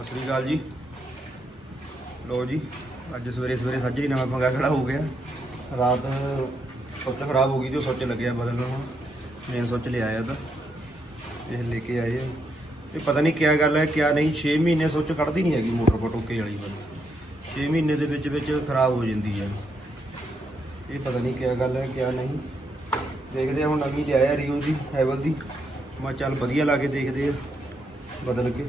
ਸਤਿ ਸ੍ਰੀ ਅਕਾਲ ਜੀ। ਲੋ ਜੀ, ਅੱਜ ਸਵੇਰੇ ਸਵੇਰੇ ਸੱਜਰੀ ਨਵਾਂ ਪੰਗਾ ਖੜਾ ਹੋ ਗਿਆ। ਰਾਤ ਸੁੱਚ ਖਰਾਬ ਹੋ ਗਈ ਜੋ ਸੁੱਚ ਲੱਗਿਆ ਬਦਲਣ ਨੂੰ। ਮੈਂ ਸੁੱਚ ਲਿਆਇਆ ਤਾਂ, ਇਹ ਲੈ ਕੇ ਆਏ ਆ। ਇਹ ਪਤਾ ਨਹੀਂ ਕਿਆ ਗੱਲ ਹੈ, ਕਿਆ ਨਹੀਂ 6 ਮਹੀਨੇ ਸੁੱਚ ਕੱਢਦੀ ਨਹੀਂ ਹੈਗੀ ਮੋਟਰ ਪਟੋਕੇ ਵਾਲੀ ਵਾਲੀ 6 ਮਹੀਨੇ ਦੇ ਵਿੱਚ ਵਿੱਚ ਖਰਾਬ ਹੋ ਜਾਂਦੀ ਹੈ ਇਹ ਪਤਾ ਨਹੀਂ ਕਿਆ ਗੱਲ ਹੈ, ਕਿਆ ਨਹੀਂ। ਦੇਖਦੇ ਹੁਣ ਨਵੀਂ ਲਿਆਇਆ ਰੀਓ ਦੀ ਹੈਵਲ ਦੀ। ਮੈਂ ਚੱਲ ਵਧੀਆ ਲਾ ਕੇ ਦੇਖਦੇ ਆ, ਬਦਲ ਕੇ।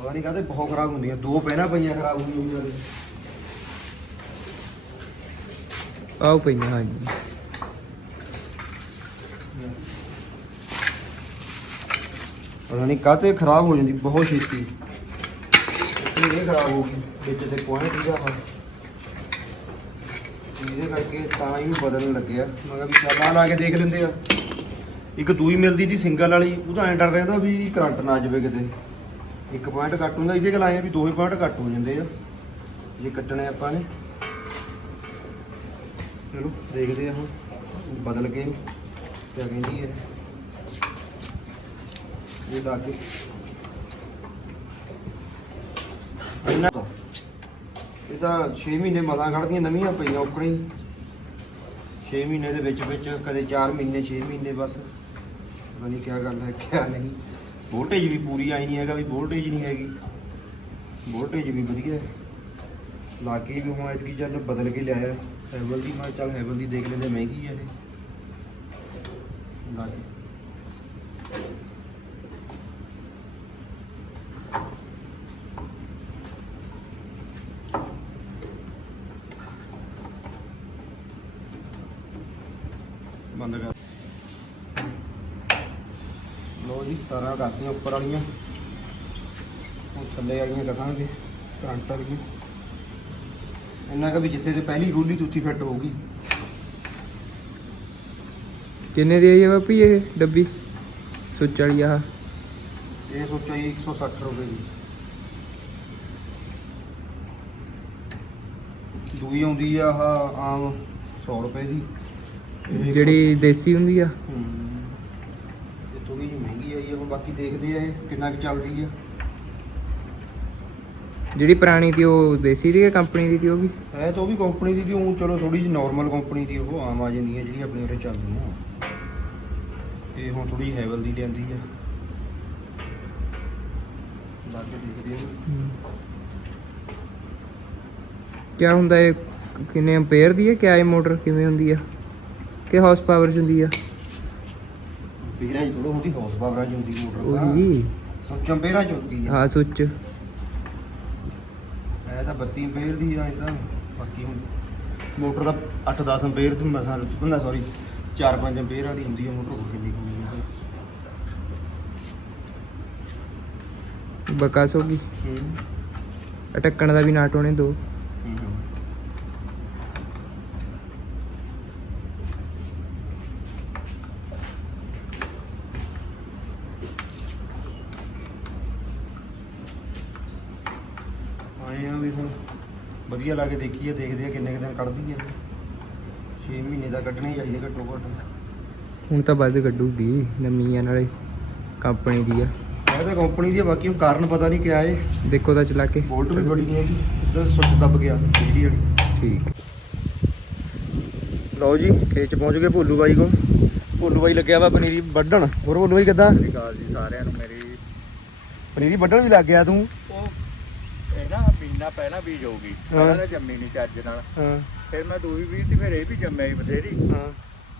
ਪਤਾ ਨਹੀਂ ਕਾਹਦੇ ਬਹੁਤ ਖਰਾਬ ਹੁੰਦੀਆਂ ਦੋ ਪਹਿਲਾਂ ਪਈਆਂ ਖਰਾਬ ਹੋਈਆਂ ਨੇ ਆਓ ਪਈਆਂ ਹਾਂਜੀ। ਪਤਾ ਨਹੀਂ ਕਾਹਤੇ ਖਰਾਬ ਹੋ ਜਾਂਦੀ ਬਹੁਤ ਛੇਤੀ। ਇਹ ਇਹ ਖਰਾਬ ਹੋ ਗਈ ਵਿੱਚ ਤੇ ਪੁਆਇੰਟ ਸੀਗਾ ਵਾ ਇਹਦੇ ਕਰਕੇ ਤਾਂ ਹੀ ਬਦਲਣ ਲੱਗਿਆ ਮੈਂ ਕਿਹਾ ਵੀ ਚੱਲ ਆਹ ਲਾ ਕੇ ਦੇਖ ਲੈਂਦੇ ਆ। ਇੱਕ ਦੂਈ ਮਿਲਦੀ ਸੀ ਸਿੰਗਲ ਵਾਲੀ ਉਹਦਾ ਐਂ ਡਰ ਰਹਿੰਦਾ ਵੀ ਕਰੰਟ ਨਾ ਜਾਵੇ ਕਿਤੇ। ਇੱਕ ਪੁਆਇੰਟ ਕੱਟ ਹੁੰਦਾ ਇਹਦੇ ਕੋਲ ਆਏ ਆ ਵੀ ਦੋ ਹੀ ਪੁਆਇੰਟ ਕੱਟ ਹੋ ਜਾਂਦੇ ਆ। ਜੇ ਕੱਟਣੇ ਆਪਾਂ ਨੇ। ਚਲੋ, ਦੇਖਦੇ ਆ ਹੁਣ, ਬਦਲ ਕੇ ਕਿਆ ਕਹਿੰਦੀ ਹੈ। ਇਹ ਲਾ ਕੇ। ਇੰਨਾ ਕੁ। ਇਹ ਤਾਂ 6 ਮਹੀਨੇ ਮਸਾਂ ਕੱਢਦੀਆਂ ਨਵੀਆਂ ਪਈਆਂ ਉਕਣੀ 6 ਮਹੀਨੇ ਦੇ ਵਿੱਚ ਵਿੱਚ, ਕਦੇ 4 ਮਹੀਨੇ 6 ਮਹੀਨੇ ਬਸ। ਪਤਾ ਨਹੀਂ ਕਿਆ ਗੱਲ ਹੈ, ਕਿਆ ਨਹੀਂ। ਵੋਲਟੇਜ ਵੀ ਪੂਰੀ ਆਈ ਨਹੀਂ ਹੈਗਾ ਵੀ ਵੋਲਟੇਜ ਨਹੀਂ ਹੈਗੀ। ਵੋਲਟੇਜ ਵੀ ਵਧੀਆ ਹੈ ਲਾ ਕੇ ਵੀ ਹੁਣ ਐਤਕੀ ਚੱਲ ਬਦਲ ਕੇ ਲਿਆਇਆ। ਹੈਵਲ ਦੀ ਮੈਂ ਚੱਲ ਹੈਵਲ ਦੀ ਦੇਖ ਲੈਂਦੇ ਮਹਿੰਗੀ ਹੈ ਇਹ। ਲਾ ਕੇ ਬੰਦ ਕਰ ਲੋ ਜੀ ਤਾਰਾਂ ਕਰਤੀਆਂ ਉੱਪਰ ਵਾਲੀਆਂ। ਹੁਣ ਥੱਲੇ ਵਾਲੀਆਂ ਕਸਾਂਗੇ ਕਰੰਟ ਵਾਲੀਆਂ। ਇੰਨਾ ਕਿ ਵੀ ਜਿੱਥੇ ਤੇ ਪਹਿਲੀ ਗੋਲੀ ਤੁੱਤੀ ਫਿੱਟ ਹੋਊਗੀ। ਕਿੰਨੇ ਦੀ ਆਈ ਹੈ ਬਾਪੀ ਇਹ ਡੱਬੀ? ਸੁੱਚ ਵਾਲੀ ਆਹ ਇਹ ਸੋਚਿਆ ਜੀ 160 ਰੁਪਏ ਦੀ। ਦੂਈ ਆਉਂਦੀ ਆ ਆਹ ਆਮ 100 ਰੁਪਏ ਦੀ। ਜਿਹੜੀ ਦੇਸੀ ਹੁੰਦੀ ਆ? ਹੂੰ। ਇਹ ਥੋੜੀ ਜਿਹੀ ਮਹਿੰਗੀ ਆਈ ਆ ਹੁਣ ਬਾਕੀ ਦੇਖਦੇ ਆ ਇਹ ਕਿੰਨਾ ਕੁ ਚੱਲਦੀ ਆ। ਜਿਹੜੀ ਪੁਰਾਣੀ ਤੀ ਉਹ ਦੇਸੀ ਦੀ ਕੰਪਨੀ ਦੀ ਤੀ ਉਹ ਵੀ? ਹੈ ਤਾਂ ਉਹ ਵੀ ਕੰਪਨੀ ਦੀ ਦੀ ਉਹ ਚਲੋ ਥੋੜੀ ਜਿਹੀ ਨਾਰਮਲ ਕੰਪਨੀ ਦੀ ਉਹ ਆਮ ਆ ਜਾਂਦੀਆਂ ਜਿਹੜੀਆਂ ਆਪਣੇ ਉਰੇ ਚੱਲਦੀਆਂ ਇਹ ਹੁਣ ਥੋੜੀ ਹੈਵਲ ਦੀ ਲਿਆਂਦੀ ਆ। ਦੇਖਦੇ ਆ। ਕਿਆ ਹੁੰਦਾ ਇਹ ਕਿੰਨੇ ਐਂਪੀਅਰ ਦੀ ਹੈ ਕਿਆ ਇਹ ਮੋਟਰ ਕਿਵੇਂ ਹੁੰਦੀ ਆ? ਕਿ ਹਾਰਸ ਪਾਵਰ ਚ ਹੁੰਦੀ ਆ? ਪੀਰਾਂ ਚ ਥੋੜਾ ਹੁੰਦੀ ਹਾਰਸ ਪਾਵਰ ਚ ਹੁੰਦੀ ਮੋਟਰ ਤਾਂ ਉਹੀ ਸੋਚਾਂ ਪੇਰਾਂ ਚ ਹੁੰਦੀ ਆ। ਹਾਂ ਸੁੱਚ। ਇਹ ਤਾਂ 32 ਐਂਪੀਅਰ ਦੀ ਆ ਇਹ ਤਾਂ। ਬਾਕੀ ਹੁਣ ਮੋਟਰ ਦਾ 8-10 ਐਂਪੀਅਰ ਤੇ ਮਸਾਂ ਹੁੰਦਾ ਸੌਰੀ 4-5 ਐਂਪੀਅਰ ਵਾਲੀ ਹੁੰਦੀ ਆ ਮੋਟਰ ਹੋਰ ਕਿੰਨੀ ਕੁ ਹੁੰਦੀ ਆ। ਬਕਾਸ ਹੋ ਗਈ। ਹੂੰ। ਢੱਕਣ ਦਾ ਵੀ ਨਾਟ ਹੋਣੇ ਦੋ। ਹੂੰ। ਆਏ ਆ ਵੀ ਹੁਣ ਵਧੀਆ ਲਾ ਕੇ ਦੇਖੀਏ ਦੇਖਦੇ ਆ ਕਿੰਨੇ ਕੁ ਦਿਨ ਕੱਢਦੀ ਹੈ 6 ਮਹੀਨੇ ਦਾ ਕੱਢਣੇ ਚਾਹੀਦੇ ਘੱਟੋ ਘੱਟ। ਹੁਣ ਤਾਂ ਵੱਧ ਕੱਢੂਗੀ ਨਵੀਂ ਆ ਨਾਲੇ ਕੰਪਨੀ ਦੀ ਆ। ਇਹ ਤਾਂ ਕੰਪਨੀ ਦੀ ਆ, ਬਾਕੀ ਉਹ ਕਾਰਨ ਪਤਾ ਨਹੀਂ ਕਿਆ ਏ। ਦੇਖੋ ਤਾਂ ਚਲਾ ਕੇ। ਵੋਲਟ ਵੀ ਬੜੀ ਨਹੀਂ ਹੈਗੀ ਉਹਦਾ ਸੁੱਚ ਦੱਬ ਗਿਆ ਬਿਜਲੀ ਵਾਲੀ। ਠੀਕ। ਲਓ ਜੀ ਖੇਤ ਚ ਪਹੁੰਚ ਗਏ ਭੋਲੂ ਬਾਈ ਕੋ ਭੋਲੂ ਬਾਈ ਲੱਗਿਆ ਵਾ ਪਨੀਰੀ ਵੱਢਣ। ਹੋਰ ਭੋਲੂ ਬਾਈ ਕਿੱਦਾਂ? ਅਕਾਲ ਜੀ ਸਾਰਿਆਂ ਨੂੰ ਮੇਰੀ ਪਨੀਰੀ ਵੱਢਣ ਵੀ ਲੱਗ ਗਿਆ ਤੂੰ? ਮਹੀਨਾ ਪਹਿਲਾਂ ਬੀਜ ਹੋਊਗੀ। ਪਹਿਲਾਂ ਤਾਂ ਜੰਮੀ ਨਹੀਂ ਚੱਜ ਨਾਲ। ਹਾਂ। ਫਿਰ ਮੈਂ ਦੂਈ ਬੀਜ ਤੇ ਫਿਰ ਇਹ ਵੀ ਜੰਮਿਆ ਹੀ ਬਥੇਰੀ। ਹਾਂ।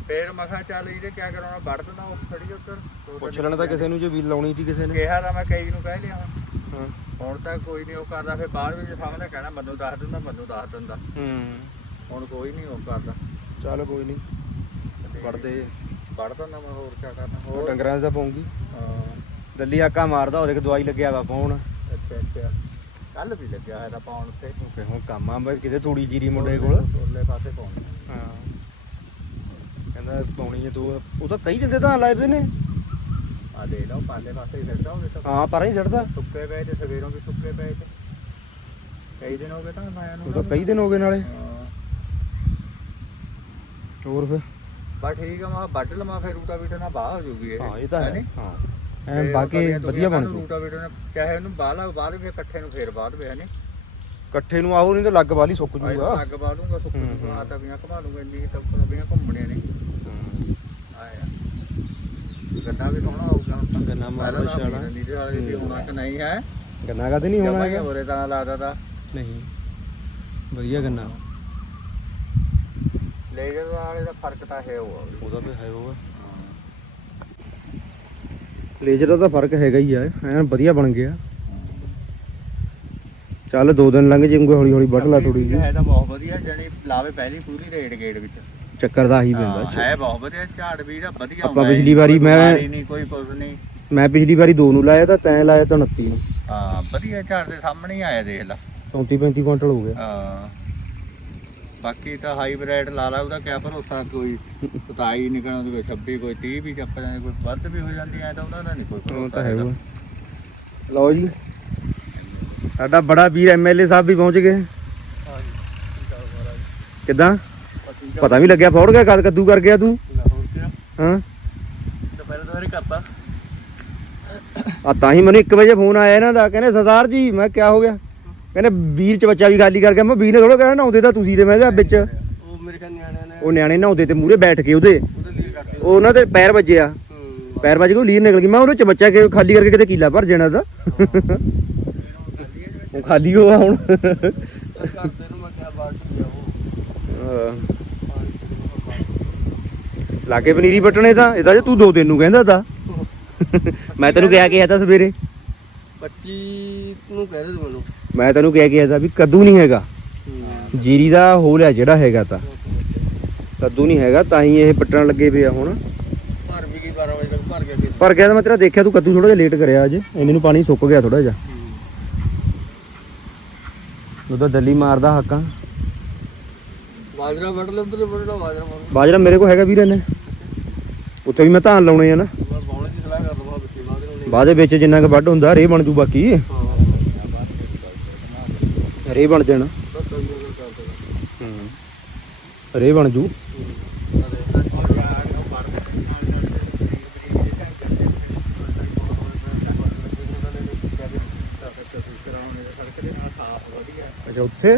ਫਿਰ ਮੈਂ ਕਿਹਾ ਚੱਲ ਇਹਦੇ ਕਿਆ ਕਰਾਉਣਾ ਵੱਢ ਦੇਣਾ ਉਹ ਖੜੀ ਉੱਤਰ ਦੋ ਪੁੱਛ ਲੈਣਾ ਤਾਂ ਕਿਸੇ ਨੂੰ। ਜੇ ਵੀ ਲਾਉਣੀ ਸੀ ਕਿਸੇ ਨੇ। ਕਿਹਾ ਤਾਂ ਮੈਂ ਕਈ ਨੂੰ ਕਹਿ ਲਿਆ। ਹੁਣ। ਹਾਂ। ਹੁਣ ਤਾਂ ਕੋਈ ਨਹੀਂ ਉਹ ਕਰਦਾ ਫਿਰ ਬਾਅਦ ਵਿੱਚ ਸਾਹਮਣੇ ਕਹਿਣਾ ਮੈਨੂੰ ਦੱਸ ਦਿੰਦਾ ਮੈਨੂੰ ਦੱਸ ਦਿੰਦਾ। ਹੂੰ। ਹੁਣ ਕੋਈ ਨਹੀਂ ਉਹ ਕਰਦਾ। ਚੱਲ ਕੋਈ ਨਹੀਂ ਵੜਦੇ ਵੱਢ ਦਿੰਦਾ ਮੈਂ ਹੋਰ ਕਿਆ ਕਰਨਾ ਉਹ ਹੋਰ? ਡੰਗਰਾਂ ਦੇ ਤਾਂ ਪਾਉਂਗੀ ਹਾਂ। ਦੱਲੀ ਆਕਾ ਮਾਰਦਾ ਉਹਦੇ ਕਿ ਦਵਾਈ ਲੱਗਿਆ ਵਾ ਪਾਉਣ। ਅੱਛਾ ਅੱਛਾ। ਕੱਲ ਵੀ ਲੱਗਿਆ ਹੈ ਤਾਂ ਪਾਉਣ ਤੇ ਓਕੇ ਹੁਣ ਕੰਮ ਆ ਬਈ ਕਿਤੇ ਥੋੜੀ ਜੀਰੀ ਮੁੰਡੇ ਕੋਲ। ਉਰਲੇ ਪਾਸੇ ਪਾਉਣੀ ਹਾਂ। ਕਹਿੰਦਾ ਪਾਉਣੀ ਹੈ ਦੋ ਉਹ ਤਾਂ ਕਈ ਦਿੰਦੇ ਤਾਂ ਲਾਏ ਪਏ ਨੇ। ਆ ਦੇ ਲਓ ਪਾਲੇ ਪਾਸੇ ਹੀ ਫਿਰਦਾ ਉਹਦੇ ਤਾਂ। ਹਾਂ ਪਰ ਹੀ ਛੱਡਦਾ ਸੁੱਕੇ ਪਏ ਤੇ ਸਵੇਰੋਂ ਵੀ ਸੁੱਕੇ ਪਏ ਤੇ। ਕਈ ਦਿਨ ਹੋ ਗਏ ਤਾਂ ਲਾਇਆ ਨੂੰ ਉਹ ਤਾਂ ਕਈ ਦਿਨ ਹੋ ਗਏ ਨਾਲੇ। ਹਾਂ। ਹੋਰ ਫਿਰ? ਬਸ ਠੀਕ ਆ ਮੈਂ ਵੱਢ ਲਵਾਂ ਫਿਰ ਰੂਟਾ ਵੀਟਾ ਨਾਲ ਬਾਹ ਹੋ ਜੂਗੀ ਇਹ। ਹਾਂ ਇਹ ਤਾਂ ਹੈ ਨੀ? ਹਾਂ। ਐ ਬਾਕੀ ਵਧੀਆ ਬਣ ਜੂ ਰੂਟਾਵੇਟਰ ਨੇ ਚਾਹੇ ਉਹਨੂੰ ਬਾਹਲਾ ਬਾਅਦ ਵਿੱਚ ਇਕੱਠੇ ਨੂੰ ਫੇਰ ਬਾਅਦ ਵਿੱਚ ਹਨੇ ਇਕੱਠੇ ਨੂੰ ਆਹੋ ਨਹੀਂ ਤਾਂ ਲੱਗ ਵਾਲੀ ਸੁੱਕ ਜੂਗਾ। ਅੱਗ ਪਾ ਦੂੰਗਾ ਸੁੱਕ ਜੂਗਾ। ਆ ਤਵੀਆਂ ਘਮਾ ਲੂੰਗਾ ਇੰਨੀ ਤਾਂ ਤਵੀਆਂ ਘੁੰਮਣੀਆਂ ਨੇ। ਆਇਆ ਗੰਨਾ ਵੀ ਸੋਹਣਾ ਹੋਊਗਾ। ਹੁਣ ਤਾਂ ਗੰਨਾ ਮਾਰ ਪਹਿਲਾਂ ਤਾਂ ਵਿਛਾਲਾ। ਨੀਂਦ ਵਾਲੀ ਵੀ ਹੋਣਾ ਕਿ ਨਹੀਂ ਹੈ। ਗੰਨਾ ਕਦੇ ਨਹੀਂ ਹੋਣਾ ਹੈਗਾ। ਹੋਰੇ ਤਾਂ ਲੱਗਦਾ ਤਾਂ ਨਹੀਂ। ਵਧੀਆ ਗੰਨਾ। ਲੇਜ਼ਰ ਵਾਲੇ ਦਾ ਫ਼ਰਕ ਤਾਂ ਹੈ ਉਹ। ਉਹਦਾ ਤੇ ਹੈ ਉਹ ਲੇਜ਼ਰ ਦਾ ਫ਼ਰਕ ਹੈਗਾ ਹੀ ਆ ਐਨ ਵਧੀਆ ਬਣ ਗਿਆ। ਚੱਲ ਦੋ ਦਿਨ ਲੰਘ ਜਾਊਗਾ ਹੌਲੀ ਹੌਲੀ ਵੱਢ ਲਾ ਥੋੜੀ ਜਿਹੀ। ਹੈ ਤਾਂ ਬਹੁਤ ਵਧੀਆ ਜਣੀ ਲਾਵੇ ਪਹਿਲੀ ਪੂਰੀ ਰੇਡ ਗੇਟ ਵਿੱਚ। ਚੱਕਰ ਦਾ ਹੀ ਪੈਂਦਾ। ਹੈ ਬਹੁਤ ਵਧੀਆ ਝਾੜ ਵੀ ਦਾ ਵਧੀਆ ਆਪਾਂ। ਪਿਛਲੀ ਵਾਰੀ ਮੈਂ- ਨਹੀਂ ਕੋਈ ਕੁਝ ਨਹੀਂ। ਮੈਂ ਪਿਛਲੀ ਵਾਰੀ ਦੋ ਨੂੰ ਲਾਇਆ ਤਾਂ ਤੈਂ ਲਾਇਆ ਤਾਂ 29 ਨੂੰ। ਹਾਂ ਵਧੀਆ ਝਾੜ ਦੇ ਸਾਹਮਣੇ ਹੀ ਆਇਆ ਦੇਖ ਲਾ। 34 35 ਕੁਇੰਟਲ ਹੋ ਗਿਆ। ਹਾਂ। ਬਾਕੀ ਤਾਂ ਹਾਈਬ੍ਰਿਡ ਲਾ ਲਾ ਉਹਦਾ ਕਿਆ ਭਰੋਸਾ ਕੋਈ 27 ਨਿਕਲਣਾ ਕੋਈ 26 ਕੋਈ 30 ਵੀ ਚੱਪ ਜਾਂਦੇ ਕੋਈ ਵੱਧ ਵੀ ਹੋ ਜਾਂਦੀ ਐ ਤਾਂ ਉਹਨਾਂ ਦਾ ਨਹੀਂ ਕੋਈ ਉਹ ਭਰੋਸਾ ਤਾਂ ਹੈ ਹੈਗਾ। ਉਹ ਲਓ ਜੀ। ਸਾਡਾ ਬੜਾ ਵੀਰ ਐਮਐਲਏ ਸਾਹਿਬ ਵੀ ਪਹੁੰਚ ਗਏ। ਕਿੱਦਾਂ? ਪਤਾ ਵੀ ਲੱਗਿਆ ਫੌੜ ਗਿਆ ਕਦ ਕੱਦੂ ਕਰ ਗਿਆ ਤੂੰ? ਕਿਆ? ਹਾਂ। ਦੁਪਹਿਰ ਦੁਪਹਿਰ ਕਰਤਾ। ਆ ਤਾਂ ਹੀ ਮੈਨੂੰ 1 ਵਜੇ ਫੋਨ ਆਇਆ ਇਹਨਾਂ ਦਾ ਕਹਿੰਦੇ ਸਰਦਾਰ ਜੀ ਮੈਂ ਕਿਹਾ ਹੋ ਗਿਆ? ਕਹਿੰਦੇ ਵੀਰ ਚ ਬੱਚਾ ਵੀ ਖਾਲੀ ਕਰ ਗਿਆ ਮੈਂ ਵੀਰ ਨੇ ਥੋੜਾ ਕਹਿਣਾ ਨਹਾਉਂਦੇ ਤਾਂ ਤੁਸੀਂ ਤੇ ਮੈਂ ਕਿਹਾ ਵਿੱਚ। ਉਹ ਮੇਰੇ ਕੋਲ ਨਿਆਣਿਆਂ ਨੇ ਉਹ ਨਿਆਣੇ ਨਹਾਉਂਦੇ ਤੇ ਮੂਰੇ ਬੈਠ ਕੇ ਉਹਦੇ। ਉਹਦੇ ਲਈ ਕਰਦੇ ਉਹ ਉਹਨਾਂ ਦੇ ਪੈਰ ਵੱਜਿਆ ਪੈਰ ਵੱਜ ਕੇ ਲੀਰ ਨਿਕਲ ਗਈ। ਮੈਂ ਉਹਦੇ ਚ ਬੱਚਾ ਕੇ ਖਾਲੀ ਕਰਕੇ ਕਿਤੇ ਕੀਲਾ ਭਰ ਜਾਣਾ ਤਾਂ। ਉਹ ਖਾਲੀ ਹੋਆ ਹੁਣ। ਕਰਦੇ ਨੂੰ ਮੈਂ ਕਿਹਾ ਬਾਟ ਲਿਆਓ ਅਹ ਲਾਗੇ ਪਨੀਰੀ ਪਟਣੇ ਤਾਂ ਇਹ ਤਾਂ ਜੇ ਤੂੰ ਦੋ ਦਿਨ ਨੂੰ ਕਹਿੰਦਾ ਤਾਂ। ਮੈਂ ਤੈਨੂੰ ਕਿਹਾ ਕਿਹਾ ਤਾਂ ਸਵੇਰੇ। 25 ਨੂੰ ਕਹਿ ਦੇ ਮੈਨੂੰ। ਮੈਂ ਤੈਨੂੰ ਕਿਹਾ ਕਿਹਾ ਤਾਂ ਵੀ ਕੱਦੂ ਨਹੀਂ ਹੈਗਾ। ਜੀਰੀ ਦਾ ਹੋਲ ਹੈ ਜਿਹੜਾ ਹੈਗਾ ਤਾਂ। ਕੱਦੂ ਨਹੀਂ ਹੈਗਾ ਤਾਂ ਹੀ ਇਹ ਪੱਟਣ ਲੱਗੇ ਪਏ ਆ ਹੁਣ। ਭਰ ਵੀ ਗਈ 12 ਵਜੇ ਤੱਕ ਭਰ ਗਿਆ ਫਿਰ। ਪਰ ਤਾਂ ਮੈਂ ਤੇਰਾ ਦੇਖਿਆ ਤੂੰ ਕੱਦੂ ਥੋੜਾ ਜਿਹਾ ਲੇਟ ਕਰਿਆ ਅੱਜ। ਇੰਨੇ ਨੂੰ ਪਾਣੀ ਸੁੱਕ ਗਿਆ ਥੋੜਾ ਜਿਹਾ। ਉਹਦਾ ਦੱਲੀ ਮਾਰਦਾ ਹਾਕਾਂ। ਬਾਜਰਾ ਵੱਢ ਲੈ ਉਧਰ ਵੱਢ ਬਾਜਰਾ ਮਾਰ ਬਾਜਰਾ ਮੇਰੇ ਕੋਲ ਹੈਗਾ ਵੀਰੇ ਨੇ। ਉੱਥੇ ਵੀ ਮੈਂ ਧਾਨ ਲਾਉਣੇ ਆ ਨਾ। ਦੇ ਵਿੱਚ ਜਿੰਨਾ ਕੁ ਵੱਢ ਹੁੰਦਾ ਰੇ ਬਣ ਜੂ ਬਾਕੀ। ਹਾਂ। ਰੇ ਬਣ ਜਾਣਾ। ਬਸ ਰੇ ਬਣ ਜੂ। ਅੱਛਾ, ਉੱਥੇ?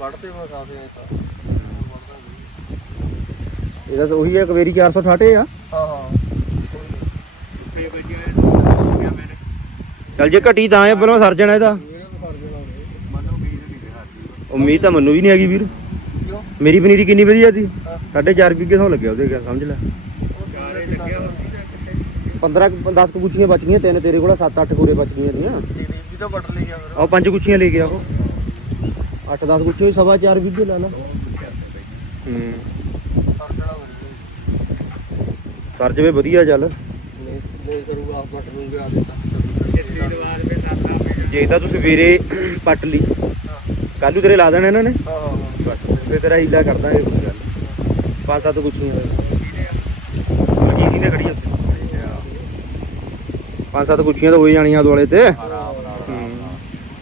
ਵੜਦੇ ਮੈਂ ਸਾਫੇ ਆਇਆ ਤਾਂ ਇਹਦਾ ਤਾਂ ਉਹੀ ਹੈ ਕਵੇਰੀ 468 ਆ ਹਾਂ ਹਾਂ ਚੱਲ ਜੇ ਘਟੀ ਤਾਂ ਐ ਪਹਿਲਾਂ ਸਰ ਜਾਣਾ ਇਹਦਾ। ਉਮੀਦ ਤਾਂ ਮੈਨੂੰ ਵੀ ਨਹੀਂ ਹੈਗੀ ਵੀਰ। ਕਿਉਂ? ਮੇਰੀ ਪਨੀਰੀ ਕਿੰਨੀ ਵਧੀਆ ਸੀ? ਹਾਂ। ਸਾਢੇ ਚਾਰ ਵਿਗੇ ਸੌ ਲੱਗਿਆ ਉਹਦੇ ਗੱਲ ਸਮਝ ਲੈ। ਚਾਰੇ ਲੱਗਿਆ 15 10 ਕੁ ਗੁੱਛੀਆਂ ਬਚ ਗਈਆਂ ਤਿੰਨ ਤੇਰੇ ਕੋਲ 7-8 ਕੋਰੇ ਬਚ ਗਈਆਂ ਦੀਆਂ ਵੀ ਤਾਂ ਵੱਢ ਲਈ ਗਿਆ ਫਿਰ। ਆਹ ਪੰਜ ਗੁੱਛੀਆਂ ਲੈ ਗਿਆ ਉਹ 8-10 ਗੁੱਛੇ ਹੋਈ ਸਵਾ ਚਾਰ ਵਿਗੇ ਲਾ ਲਾ। ਹੂੰ। ਸਰਜਣਾ ਮੇਰੇ ਸਰ ਜਵੇ ਵਧੀਆ ਚੱਲ। ਨਹੀਂ ਨਹੀਂ ਕਰੂਗਾ ਆਪ ਵੱਢ ਲੂੰਗੇ ਆ ਦੇ ਤਾਂ ਵਾਰ ਮੇ ਦਾਤਾ ਮੇ ਜੇ ਤਾਂ ਤੂੰ ਸਵੇਰੇ ਪੱਟ ਲਈ। ਕੱਲੂ ਤੇਰੇ ਲਾ ਦੇਣਾ ਇਹਨਾਂ ਨੇ। ਹਾਂ ਹਾਂ ਬਸ ਫੇਰ ਤੇਰਾ ਹੀਲਾ ਕਰ ਦਾਂਗੇ ਕੋਈ ਗੱਲ ਨੀ। ਪੰਜ ਸੱਤ ਗੁੱਛੀਆਂ ਮਰਜ਼ੀ ਸੀ ਨੇ ਖੜੀ ਉੱਥੇ? ਪੰਜ ਸੱਤ ਗੁੱਛੀਆਂ ਤਾਂ ਹੋ ਹੀ ਜਾਣੀਆਂ ਦੁਆਲੇ ਤੇ।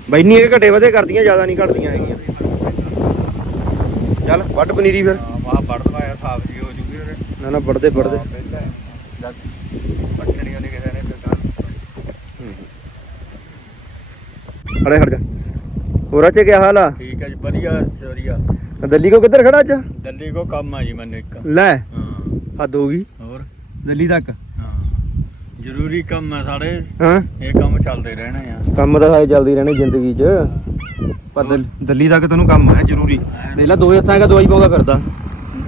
ਬੈਨੀ ਇਹ ਘਟੇ ਵਧੇ ਕਰਦੀਆਂ ਜ਼ਿਆਦਾ ਨਹੀਂ ਘਟਦੀਆਂ ਹੈਗੀਆਂ। ਚੱਲ ਵੱਢ ਪਨੀਰੀ ਫਿਰ। ਵਾਹ ਪਾਇਆ ਸਾਫ਼ ਜੀ ਹੋ ਜੂਗੀ ਉਹਦੇ ਨਾ ਨਾ ਵੱਢਦੇ ਵੱਢਦੇ। ਪਹਿਲਾਂ ਪੱਟਣੀ ਉਹਨੇ ਕਿਸੇ ਨੇ ਫਿਰ ਕੱਲ ਖੜੇ ਖੜ ਜਾ। ਹੋਰ ਅੱਛੇ ਕੀ ਹਾਲ ਆ? ਠੀਕ ਹੈ ਜੀ ਵਧੀਆ ਵਧੀਆ। ਦਿੱਲੀ ਕੋ ਕਿੱਧਰ ਖੜਾ ਅੱਜ? ਦਿੱਲੀ ਕੋ ਕੰਮ ਆ ਜੀ ਮੈਨੂੰ ਇੱਕ। ਲੈ ਹਾਂ। ਹੱਦ ਹੋ ਗਈ। ਹੋਰ? ਦਿੱਲੀ ਤੱਕ? ਹਾਂ। ਜ਼ਰੂਰੀ ਕੰਮ ਹੈ ਸਾਡੇ। ਹਾਂ। ਇਹ ਕੰਮ ਚੱਲਦੇ ਰਹਿਣੇ ਆ। ਕੰਮ ਤਾਂ ਸਾਰੇ ਚੱਲਦੀ ਰਹਿਣੇ ਜ਼ਿੰਦਗੀ 'ਚ। ਪਰ ਦਿਲ- ਤੱਕ ਤੈਨੂੰ ਕੰਮ ਹੈ ਜ਼ਰੂਰੀ। ਦੇਖ ਲੈ ਦੋ ਹੱਥਾਂ ਦਾ ਦਵਾਈ ਪਾਉਂਦਾ ਫਿਰਦਾ।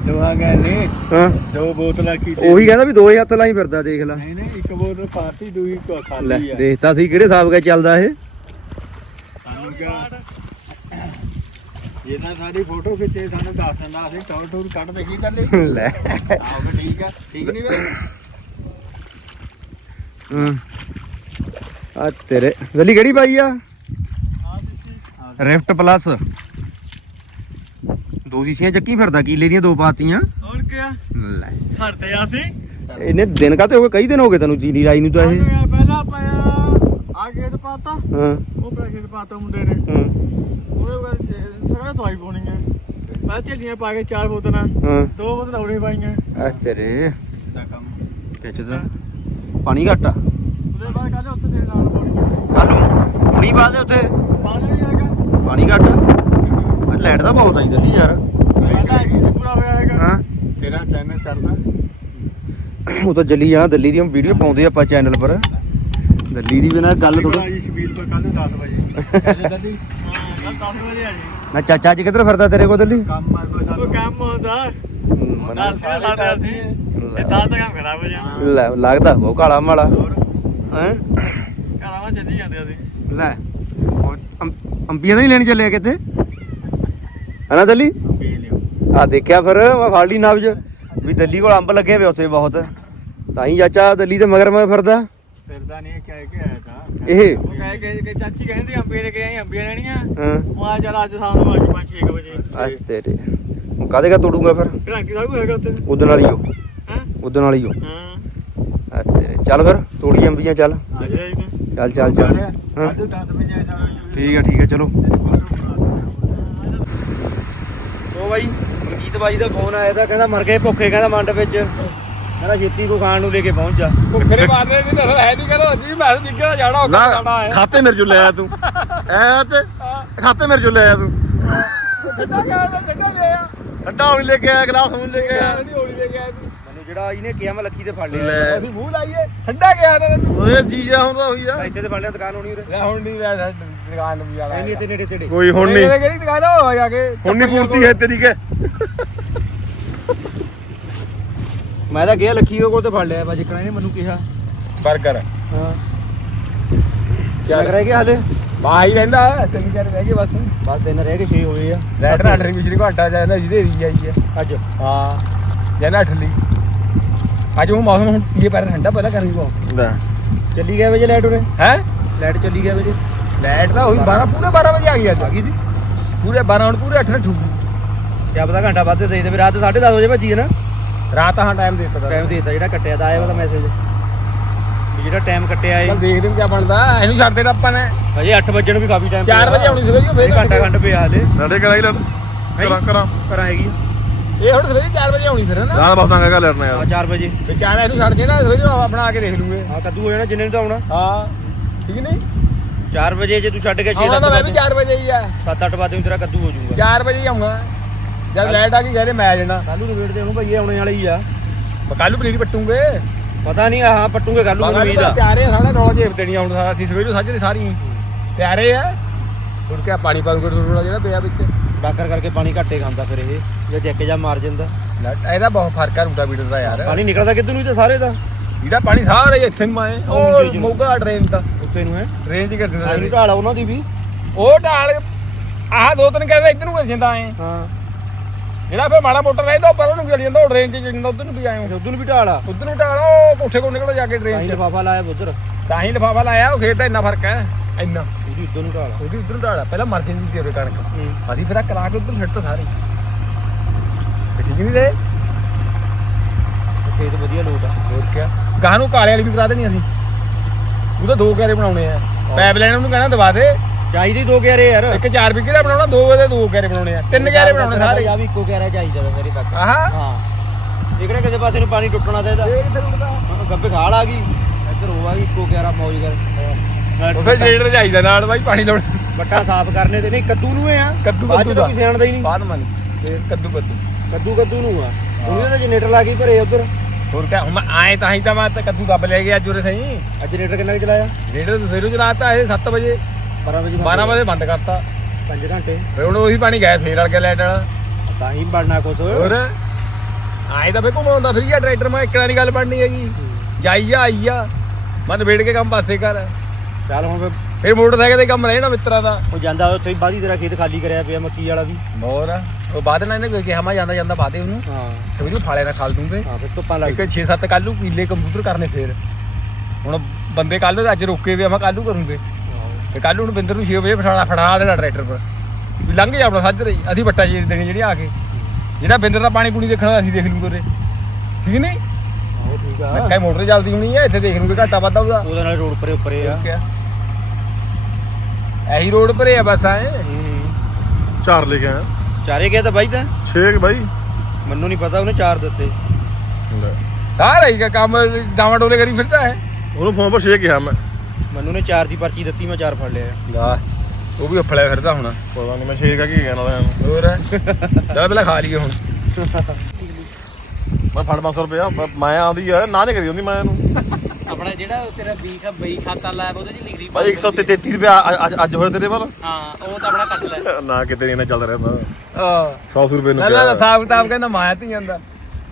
ਦਵਾ ਗਏ ਨੇ। ਹਾਂ। ਦੋ ਬੋਤਲਾਂ ਕੀ ਉਹੀ ਕਹਿੰਦਾ ਵੀ ਦੋ ਹੱਥ ਲਾਈ ਫਿਰਦਾ ਦੇਖ ਲੈ। ਨਹੀਂ ਨਹੀਂ ਇੱਕ ਬੋਤਲ ਪਾਤੀ ਦੂਈ ਖਾਲੀ ਆ। ਦੇਖਤਾ ਸੀ ਕਿਹੜੇ ਹਿਸਾਬ ਕਾ ਚੱਲਦਾ ਇਹ। ਸਾਨੂੰ ਜੇ ਤਾਂ ਸਾਡੀ ਫੋਟੋ ਖਿੱਚੇ ਸਾਨੂੰ ਦੱਸ ਦਿੰਦਾ ਅਸੀਂ ਟੌਰ ਟੂਰ ਕੱਢਦੇ ਕੀ ਕਰਦੇ ਲੈ। ਆਹ ਵੀ ਠੀਕ ਆ ਠੀਕ ਨਹੀਂ ਵੇ? ਹਾਂ। ਆ ਤੇਰੇ ਦਿੱਲੀ ਕਿਹੜੀ ਪਾਈ ਆ? ਰਿਫਟ ਪਲੱਸ। ਦੋ ਸੀਸੀਆਂ ਚੱਕੀ ਫਿਰਦਾ ਕੀਲੇ ਦੀਆਂ ਦੋ ਪਾਤੀਆਂ। ਹੋਰ ਕਿਆ? ਲੈ। ਸਰਤੇ ਆ ਸੀ। ਇਹਨੇ ਦਿਨ ਕਾਤੇ ਹੋ ਗਏ ਕਈ ਦਿਨ ਹੋ ਗਏ ਤੈਨੂੰ ਜੀਨੀ ਰਾਈ ਨੂੰ ਤਾਂ ਇਹ। ਪਹਿਲਾਂ ਪਾਇਆ ਆ ਖੇਤ ਪਾਤਾ। ਹਾਂ। ਉਹ ਪਹਿਲਾਂ ਖੇਤ ਪਾਤਾ ਮੁੰਡੇ ਨੇ। ਹਾਂ। ਉਹਦੇ ਬਾਅਦ ਸਾਰਾ ਦਵਾਈ ਪਾਉਣੀ ਹੈ ਮੈਂ ਝੱਲੀਆਂ ਪਾ ਕੇ ਚਾਰ ਬੋਤਲਾਂ ਹਾਂ। ਦੋ ਬੋਤਲਾਂ ਉਰੇ ਪਾਈਆਂ। ਆ ਤੇਰੇ। ਦਾ ਕੰਮ? ਖਿੱਚਦਾ ਪਾਣੀ ਘੱਟ ਆ। ਉਹਦੇ ਬਾਅਦ ਕੱਲ ਉੱਥੇ ਦੇ ਨਾਲ ਪਾਣੀ ਕੱਲ ਨੂੰ? ਮੀਂਹ ਬਾਅਦ ਉੱਥੇ? ਪਾਣੀ ਨਹੀਂ ਹੈਗਾ ਪਾਣੀ ਘੱਟ ਆ। ਲਾਈਟ ਦਾ ਬਹੁਤ ਆਈ ਦਿੱਲੀ ਯਾਰ। ਪੂਰਾ ਹੋਇਆ ਹੈਗਾ। ਹਾਂ। ਤੇਰਾ ਚੈਨਲ ਚੱਲਦਾ? ਉਹ ਤਾਂ ਜੱਲੀ ਜਾਣਾ ਦਿੱਲੀ ਦੀ ਵੀਡੀਓ ਪਾਉਂਦੇ ਆਪਾਂ ਚੈਨਲ ਪਰ। ਦਿੱਲੀ ਦੀ ਬਿਨਾ ਗੱਲ ਥੋੜੀ ਜੀ ਸ਼ਬੀਲ ਪਰ ਕੱਲ ਨੂੰ 10 ਵਜੇ। 10 ਵਜੇ ਆ ਜੀ। ਨਾ ਚਾਚਾ ਅੱਜ ਕਿੱਧਰ ਫਿਰਦਾ ਤੇਰੇ ਕੋਲ ਦਿੱਲੀ? ਕੰਮ ਆ ਕੋਈ ਸਾਨੂੰ? ਕੰਮ ਹੁੰਦਾ। ਦੱਸ ਕੇ ਲਾਦੇ ਅਸੀਂ। ਇਹ ਤਾਂ ਤਾਂ ਕੰਮ ਖਰਾਬ ਹੋ ਜਾਣਾ। ਲੈ, ਲੱਗਦਾ ਉਹ ਕਾਲਾ ਮਾਲਾ। ਹੈ? ਘਰਾਂ ਵਿੱਚ ਚੱਲੀ ਜਾਂਦੇ ਅਸੀਂ। ਲੈ ਉਹ ਅੰਬ- ਅੰਬੀਆਂ ਤਾਂ ਨਹੀਂ ਲੈਣ ਚੱਲਿਆ ਕਿਤੇ ਹਨਾ ਦਿੱਲੀ? ਪੀ ਲਿਓ ਆ ਦੇਖਿਆ ਫਿਰ ਮੈਂ ਫੜ ਲਈ ਨਬਜ। ਵੀ ਦਿੱਲੀ ਕੋਲ ਅੰਬ ਲੱਗੇ ਵੇ ਉੱਥੇ ਬਹੁਤ। ਤਾਂ ਹੀ ਚਾਚਾ ਦਿੱਲੀ ਦੇ ਮਗਰ ਮੈਂ ਫਿਰਦਾ ਫਿਰਦਾ ਨਹੀਂ ਕਹਿ ਕੇ ਇਹ? ਉਹ ਕਹਿ ਕੇ ਕਿ ਚਾਚੀ ਕਹਿੰਦੀ ਅੰਬੀਆਂ ਲੈ ਕੇ ਆਈ ਅੰਬੀਆਂ ਲੈਣੀਆਂ। ਹਾਂ। ਉਹ ਆ ਚੱਲ ਅੱਜ ਸ਼ਾਮ ਨੂੰ ਅੱਜ 5-6 ਵਜੇ। ਅੱਜ ਤੇਰੇ। ਹੁਣ ਕਾਦੇ ਕਾ ਤੋੜੂਗਾ ਫਿਰ? ਘਰਾਂਕੀ ਸਾਹਿਬ ਹੈਗਾ ਉੱਥੇ। ਉਦਣ ਵਾਲੀ ਉਹ ਹਾਂ। ਉਦਣ ਵਾਲੀ ਉਹ ਹਾਂ ਆ ਤੇਰੇ। ਚੱਲ ਫਿਰ ਤੋੜੀ ਅੰਬੀਆਂ ਚੱਲ। ਆ ਜਾ ਚੱਲ ਚੱਲ ਚੱਲ। ਹਾਂ। ਅੱਜ 10 ਵਜੇ ਆ ਠੀਕ ਆ ਠੀਕ ਆ ਚਲੋ। ਉਹ ਬਾਈ ਮਨਜੀਤ ਬਾਈ ਦਾ ਫੋਨ ਆਇਆ ਤਾਂ ਕਹਿੰਦਾ ਮਰ ਗਏ ਭੁੱਖੇ ਕਹਿੰਦਾ ਮੰਡ ਵਿੱਚ। ਕਹਿੰਦਾ ਛੇਤੀ ਕੋ ਖਾਣ ਨੂੰ ਲੈ ਕੇ ਪਹੁੰਚ। ਜਾ ਤੇਰੇ ਮਾਰਨੇ ਦੀ ਨਸਲ ਹੈ ਨਹੀਂ ਕਰੋ ਜੀ ਮੈਂ ਨਿੱਘਾ ਜਾਣਾ ਹੋ ਜਾਣਾ ਹੈ। ਖਾਤੇ ਮੇਰੇ ਚੋਂ ਲੈ ਆਇਆ ਤੂੰ। ਐ ਤੇ ਖਾਤੇ ਮੇਰੇ ਚੋਂ ਲੈ ਆਇਆ ਤੂੰ। ਠੰਡਾ ਗਿਆ ਤਾਂ? ਠੰਡਾ ਲਿਆ ਠੰਡਾ ਹੁਣ ਲੈ ਕੇ ਆਇਆ ਗਲਾਸ ਹੁਣ ਲੈ ਕੇ ਆਇਆ। ਨਹੀਂ ਹੋਲੀ ਲੈ ਕੇ ਆਇਆ ਤੂੰ। ਮੈਨੂੰ ਜਿਹੜਾ ਇਹਨੇ ਕਿਹਾ ਮੈਂ ਲੱਖੀ ਤੇ ਫੜ ਲਿਆ। ਲੈ। ਅਸੀਂ ਮੂੰਹ ਲਾਈਏ ਠੰਡਾ ਗਿਆ ਤਾਂ ਓਏ ਜੀਜਾ ਹੁੰਦਾ ਹੋਈ ਆ। ਇੱਥੇ ਤੇ ਫੜ ਲਿਆ ਦੁਕਾਨ ਹੋਣੀ ਉਰੇ। ਲੈ ਹੁਣ ਨਹੀਂ ਲੈ ਦੁਕਾਨ ਨੂੰ ਵੀ ਜਾਣਾ ਐ ਨਹੀਂ ਇੱਥੇ ਨੇੜੇ ਤੇੜੇ। ਕੋਈ ਹੁਣ ਨਹੀਂ ਕਿਹੜੀ ਦੁਕਾਨ ਆ? ਹੋ ਜਾ ਕੇ ਹੁਣ ਨਹੀਂ ਪੂਰਤੀ ਹੈ ਤੇਰੀ ਕੇ। ਮੈਂ ਤਾਂ ਗਿਆ ਲੱਖੀ ਕੋ ਤੇ ਫੜ ਲਿਆ ਬਾ ਜਿੱਕਣਾ ਇਹਨੇ ਮੈਨੂੰ ਕਿਹਾ। 버ਗਰ ਹਾਂ ਕੀ ਰਹਿ ਗਿਆ ਹਲੇ। ਬਾਈ ਰਹਿੰਦਾ ਤਿੰਨ ਚਾਰ ਰਹਿ ਗਏ ਬਸ। ਬਸ ਤਿੰਨ ਰਹਿ ਗਏ 6 ਹੋਏ ਆ। ਰੈਟ ਰਾਟ ਰਿੰਗ ਜਿਹੜੀ ਘਾਟਾ ਜਾਂਦਾ ਜਿਹਦੇ ਦੀ ਆਈ ਹੈ ਅੱਜ। ਹਾਂ। ਜਨਾ ਠੱਲੀ। ਅੱਜ ਉਹ ਮੌਸਮ ਹੁਣ ਇਹ ਪਰ ਠੰਡਾ ਪਹਿਲਾਂ ਕਰਨੀ ਕੋ ਲੈ। ਚੱਲੀ ਗਿਆ ਵਜੇ ਲਾਈਟ ਉਰੇ? ਹੈ? ਲਾਈਟ ਚੱਲੀ ਗਿਆ ਵਜੇ। ਲਾਈਟ ਤਾਂ ਹੋਈ 12 ਪੂਰੇ 12 ਵਜੇ ਆ ਗਈ ਅੱਜ। ਆ ਗਈ ਸੀ। ਪੂਰੇ 12 ਹੁਣ ਪੂਰੇ 8 ਨੇ ਠੁੱਕੀ ਕਿਆ ਪਤਾ ਘੰਟਾ ਵੱਧ ਦੇ ਦੇ ਵੀ ਰਾਤ 10:30 ਵਜੇ ਭੱਜੀ ਹੈ ਨਾ। ਰਾਤ ਹਾਂ ਟਾਈਮ ਦੇ ਦਿੱਤਾ ਟਾਈਮ ਦੇ ਦਿੱਤਾ ਜਿਹੜਾ ਕੱਟਿਆ ਦਾ ਆਇਆ ਉਹਦਾ ਮੈਸੇਜ ਵੀ ਜਿਹੜਾ ਟਾਈਮ ਕੱਟਿਆ ਏ। ਚੱਲ ਦੇਖਦੇ ਹਾਂ ਕੀ ਬਣਦਾ ਇਹਨੂੰ ਛੱਡ ਦੇਣਾ ਆਪਾਂ ਨੇ। ਅਜੇ 8 ਵਜੇ ਨੂੰ ਵੀ ਕਾਫੀ ਟਾਈਮ 4 ਵਜੇ ਆਉਣੀ ਸਵੇਰੇ ਫੇਰ ਘੰਟਾ ਘੰਟ ਪਿਆ ਹਲੇ ਨਾਲੇ ਕਰਾਈ ਲੈ। ਕਰਾਂ ਕਰਾਂ। ਕਰਾਂ ਹੈਗੀ ਇਹ ਹੁਣ ਸਵੇਰੇ 4 ਵਜੇ ਆਉਣੀ ਫਿਰ ਨਾ? ਨਾਲ ਬਸ ਆਂਗਾ ਲੜਨਾ ਆ ਯਾਰ 4 ਵਜੇ। ਤੇ ਚਾਰ ਇਹਨੂੰ ਛੱਡ ਦੇਣਾ ਸਵੇਰੇ ਆਪਣਾ ਆ ਕੇ ਦੇਖ ਲੂਗੇ। ਆ ਕੱਦੂ ਹੋ ਜਾਣਾ ਜਿੰਨੇ ਨੂੰ ਤਾਂ ਆਉਣਾ। ਹਾਂ ਠੀਕ ਨਹੀਂ? 4 ਵਜੇ ਜੇ ਤੂੰ ਛੱਡ ਕੇ 6 ਆਉਣਾ ਤਾਂ ਮੈਂ ਵੀ 7 4 ਵਜੇ ਹੀ ਆ। 7-8 ਵਜੇ ਤੇਰਾ ਕੱਦੂ ਹੋ ਜਾਊਗਾ। 4 ਵਜੇ ਹੀ ਆਉਂਗਾ ਜਦ ਲਾਈਟ ਆ ਗਈ ਕਹਿੰਦੇ ਮੈਂ ਜਾਣਾ। ਕੱਲੂ ਨੂੰ ਵੇਟਦੇ ਹੁਣ ਭਈਏ ਆਉਣੇ ਵਾਲੇ ਹੀ ਆ ਕੱਲ ਨੂੰ ਪਨੀਰ ਪੱਟੂਗੇ। ਪਤਾ ਨਹੀਂ ਆਹ ਪੱਟੂਗੇ ਕੱਲੂ ਨੂੰ ਉਮੀਦ ਆ ਤਿਆਰੇ ਸਾਰਾ ਰੌਲਾ ਜੇਬ ਦੇਣੀ ਹੁਣ ਸਾਰਾ ਅਸੀਂ ਸਵੇਰੇ ਸਾਜਰੇ ਸਾਰੀ। ਤਿਆਰੇ ਆ। ਹੁਣ ਕਿਆ ਪਾਣੀ ਪਾਉਂਗੇ ਥੋੜਾ ਜਿਹੜਾ ਪਿਆ ਵਿੱਚ। ਡਾਕਰ ਕਰਕੇ ਪਾਣੀ ਘੱਟੇ ਖਾਂਦਾ ਫਿਰ ਇਹ ਜੇ ਜੱਕ ਜਾ ਮਾਰ ਜਾਂਦਾ। ਇਹਦਾ ਬਹੁਤ ਫ਼ਰਕ ਆ ਰੂਟਾ ਵੀਡਰ ਦਾ ਯਾਰ। ਪਾਣੀ ਨਿਕਲਦਾ ਕਿੱਧਰ ਨੂੰ ਤੇ ਸਾਰੇ ਦਾ? ਇਹਦਾ ਪਾਣੀ ਸਾਰਾ ਇੱਥੇ ਨੂੰ ਆਏ। ਉਹ ਨੂੰ। ਮੋਗਾ ਟ੍ਰੇਨ ਦਾ। ਉੱਤੇ ਨੂੰ ਹੈ? ਟ੍ਰੇਨ ਦੀ ਕਰ ਦਿੰਦਾ ਢਾਲ ਆ ਉਹਨਾਂ ਦੀ ਵੀ। ਉਹ ਢਾਲ ਆਹ ਦੋ ਤਿੰਨ ਕਹਿੰਦੇ ਇੱਧਰ ਨੂੰ ਜਾਂਦਾ ਐ ਹਾਂ। ਜਿਹੜਾ ਫਿਰ ਮਾੜਾ ਮੋਟਰ ਰਹਿੰਦਾ ਉਹ ਪਰਾਂ ਨੂੰ ਚਲੀ ਜਾਂਦਾ ਉਹ ਟ੍ਰੇਨ 'ਚ ਜਾਂਦਾ ਉਧਰ ਨੂੰ ਵੀ ਉਧਰ ਨੂੰ ਵੀ ਢਾਲ ਆ? ਉਧਰ ਨੂੰ ਢਾਲ ਉਹ ਕੋਠੇ ਕੋਲ ਨਿਕਲੋ ਜਾ ਕੇ ਹੀ 'ਚ। ਲਫਾਫਾ ਲਾਇਆ ਉਧਰ। ਤਾਂ ਹੀ ਲਫਾਫਾ ਲਾਇਆ ਉਹ ਖੇਤ ਦਾ ਇੰਨਾ ਫ਼ਰਕ ਹੈ ਇੰਨਾ। ਉਹਦੀ ਉਧਰ ਨੂੰ ਢਾਲ ਆ। ਉਹਦੀ ਉਧਰ ਨੂੰ ਢਾਲ ਆ ਪਹਿਲਾਂ ਮਰ ਜਾਂਦੀ ਸੀ ਉਹਦੇ ਕਣਕ। ਅਸੀਂ ਫਿਰ ਆਹ ਕਰਾ ਕੇ ਉਧਰ ਛੱਡ ਤਾ ਸਾਰੇ। ਠੀਕ ਨਹੀਂ ਰਹੇ? ਖੇਤ ਵਧੀਆ ਲੋਟ ਆ। ਹੋਰ ਕੀ ਗਾਹ ਨੂੰ ਕਾਲੇ ਵਾਲੀ ਵੀ ਕਰਾ ਦੇਣੀ ਅਸੀਂ। ਉਹਦਾ ਦੋ ਘੇਰੇ ਬਣਾਉਣੇ ਆ। ਪੈਪ ਲੈਣ ਉਹਨੂੰ ਕਹਿਣਾ ਦਵਾ ਦੇ। ਚਾਹੀਦੀ ਦੋ ਗਿਆਰੇ ਯਾਰ। ਇੱਕ 4 ਵਿਕੇ ਦਾ ਬਣਾਉਣਾ? ਦੋ ਉਹਦੇ ਦੋ ਘੇਰੇ ਬਣਾਉਣੇ ਆ। ਤਿੰਨ ਘੇਰੇ ਬਣਾਉਣੇ ਸਾਰੇ। ਆ ਵੀ ਇੱਕੋ ਗਿਆਰਾ ਚਾਹੀਦਾ ਤੇਰੇ ਤੱਕ। ਆਹਾ। ਹਾਂ। ਇਕੜੇ ਕਿਸੇ ਪਾਸੇ ਨੂੰ ਪਾਣੀ ਟੁੱਟਣਾ ਤੇ ਇਹਦਾ। ਇਹ ਕਿੱਥੇ ਰੁਕਦਾ ਗੱਬੇ ਖਾਲ ਆ ਗਈ। ਇੱਧਰ ਉਹ ਆ ਗਈ ਇੱਕੋ ਗਿਆਰਾ ਮੌਜ ਕਰ। ਉਹ ਫਿਰ ਜੇਡਰ ਚਾਹੀਦਾ ਨਾਲ ਬਾਈ ਪਾਣੀ ਲਾਉਣ। ਬੱਟਾ ਸਾਫ਼ ਕਰਨੇ ਤੇ ਨਹੀਂ ਕੱਦੂ ਨੂੰ ਆ। ਕੱਦੂ ਕੱਦੂ ਤਾਂ ਦਾ। ਕੋਈ ਸਿਆਣਦਾ ਹੀ ਨਹੀਂ। ਬਾਅਦ ਮਨ। ਫੇਰ ਕੱਦੂ ਕੱਦੂ। ਕੱਦੂ ਕੱਦੂ ਨੂੰ ਆ। ਉਹਨੇ ਤਾਂ ਜਨਰੇਟਰ ਲਾ ਕੇ ਭਰੇ ਉਧਰ। ਹੋਰ ਕਿਆ ਹੁਣ ਮੈਂ ਆਏ ਤਾਂ ਹੀ ਤਾਂ ਮੈਂ ਤਾਂ ਕੱਦੂ ਦੱਬ ਲੈ ਗਿਆ ਅੱਜ ਉਰੇ ਸਹੀ। ਅੱਜ ਜਨਰੇਟਰ ਕਿੰਨਾ ਚਲਾਇਆ? ਰੇਡਰ ਸਵੇਰੋਂ ਚਲਾਤਾ ਇਹ 7 ਵਜੇ। 12 ਵਜੇ 12 ਵਜੇ ਬੰਦ ਕਰਤਾ। 5 ਘੰਟੇ। ਫਿਰ ਹੁਣ ਉਹੀ ਪਾਣੀ ਗਿਆ ਫੇਰ ਅੜ ਗਿਆ ਲਾਈਟ ਵਾਲਾ ਤਾਂ ਹੀ ਬਣਨਾ ਕੁਛ। ਹੋਰ? ਆਏ ਤਾਂ ਫੇ ਘੁਮਾਉਂਦਾ ਫਰੀ ਟਰੈਕਟਰ ਮੈਂ ਇੱਕ ਵਾਰੀ ਗੱਲ ਬਣਨੀ ਹੈਗੀ। ਜਾਈ ਆ ਆਈ ਆ। ਮੈਂ ਨਿਬੇੜ ਕੇ ਕੰਮ ਪਾਸੇ ਕਰ। ਚੱਲ ਹੁਣ ਫਿਰ ਮੋਟਰਸਾਈਕਲ ਤੇ ਕੰਮ ਰਹਿਣਾ ਮਿੱਤਰਾਂ ਦਾ। ਉਹ ਜਾਂਦਾ ਉੱਥੇ ਬਾਦੀ ਤੇਰਾ ਖੇਤ ਖਾਲੀ ਕਰਿਆ ਪਿਆ ਮੱਕੀ ਵਾਲਾ ਵੀ। ਹੋਰ? ਉਹ ਬਾਅਦ ਨਾਲ ਇਹਨੇ ਕਿਹਾ ਮੈਂ ਜਾਂਦਾ ਜਾਂਦਾ ਬਾਦੇ ਉਹਨੂੰ। ਹਾਂ। ਸਵੇਰੇ ਫਾਲੇ ਨਾਲ ਖਾਲ ਦੂੰਗੇ। ਹਾਂ ਫਿਰ ਧੁੱਪਾਂ ਲੱਗ ਇੱਕ 6-7 ਕੱਲੂ ਕੀਲੇ ਕੰਪਿਊਟਰ ਕਰਨੇ ਫੇਰ। ਹੁਣ ਬੰਦੇ ਕੱਲ ਅੱਜ ਰੋਕੇ ਵੇ ਮੈਂ ਕੱਲੂ ਕਰੂੰਗੇ। ਤੇ ਕੱਲ ਨੂੰ ਬਿੰਦਰ ਨੂੰ 6 ਵਜੇ ਫੜਾ ਫੜਾ ਦੇਣਾ ਟਰੈਕਟਰ ਪਰ ਵੀ ਲੰਘ ਜਾ ਆਪਣਾ ਸੱਜ ਰਹੀ ਅਸੀਂ ਵੱਟਾ ਚੀਜ਼ ਦੇਣੀ ਜਿਹੜੀ ਆ ਕੇ। ਜਿਹੜਾ ਬਿੰਦਰ ਦਾ ਪਾਣੀ ਪੂਣੀ ਦੇਖਣਾ ਅਸੀਂ ਦੇਖ ਲੂਗੇ ਉਰੇ ਠੀਕ ਨਹੀਂ? ਆਹੋ ਠੀਕ ਆ। ਨੱਕਾ ਮੋਟਰ ਚੱਲਦੀ ਹੋਣੀ ਆ ਇੱਥੇ ਦੇਖ ਲੂਗੇ ਘਾਟਾ ਵਾਧਾ ਉਹਦਾ। ਉਹਦੇ ਨਾਲ ਰੋਡ ਪਰੇ ਉੱਪਰੇ ਆ। ਕਿਆ ਇਹੀ ਰੋਡ ਪਰੇ ਆ ਬਸ ਆਏ ਚਾਰ ਲੈ ਕੇ ਆਇਆ। ਚਾਰੇ ਗਿਆ ਤਾਂ ਬਾਈ ਤਾਂ। 6 ਬਾਈ? ਮੈਨੂੰ ਨਹੀਂ ਪਤਾ ਉਹਨੇ ਚਾਰ ਦਿੱਤੇ। ਸਾਰਾ ਹੀ ਕੰਮ ਡਾਵਾਂ ਡੋਲੇ ਕਰੀ ਫਿਰਦਾ ਹੈ ਉਹਨੂੰ ਫੋਨ ਪਰ ਛੇ ਕਿਹਾ ਮੈਂ। ਮੈਨੂੰ ਨੇ ਚਾਰ ਦੀ ਪਰਚੀ ਦਿੱਤੀ ਮੈਂ ਚਾਰ ਫੜ ਲਿਆ। ਲਾ ਉਹ ਵੀ ਉਫਲਿਆ ਫਿਰਦਾ ਹੁਣ। ਪਤਾ ਨਹੀਂ ਮੈਂ ਛੇ ਕਾ ਕੀ ਗਿਆ ਨਾਲ ਹੋਰ? ਚੱਲ ਪਹਿਲਾਂ ਖਾ ਲਈਏ ਹੁਣ। ਮੈਂ ਫੜ 500 ਰੁਪਇਆ ਮੈਂ- ਮੈਂ ਆਉਂਦੀ ਆ ਨਾ ਨਹੀਂ ਕਰੀ ਹੁੰਦੀ ਮੈਂ ਇਹਨੂੰ। ਆਪਣਾ ਜਿਹੜਾ ਤੇਰਾ ਬੀ ਖਾ ਬਈ ਖਾਤਾ ਲਾਇਆ ਉਹਦੇ ਚ ਲਿਖ ਰਹੀ ਭਾਈ 133 ਰੁਪਇਆ ਅ- ਅੱਜ ਅੱਜ ਹੋਏ ਤੇਰੇ ਵੱਲ। ਹਾਂ ਉਹ ਤਾਂ ਆਪਣਾ ਕੱਟ ਲੈ ਨਾ ਕਿਤੇ ਨਹੀਂ ਨਾ ਚੱਲ ਰਿਹਾ ਮੈਂ। ਆ 100 ਰੁਪਏ ਨੂੰ ਨਾ ਨਾ ਹਿਸਾਬ ਕਿਤਾਬ ਕਹਿੰਦਾ ਮਾਇਆ ਧੀਆਂ ਦਾ।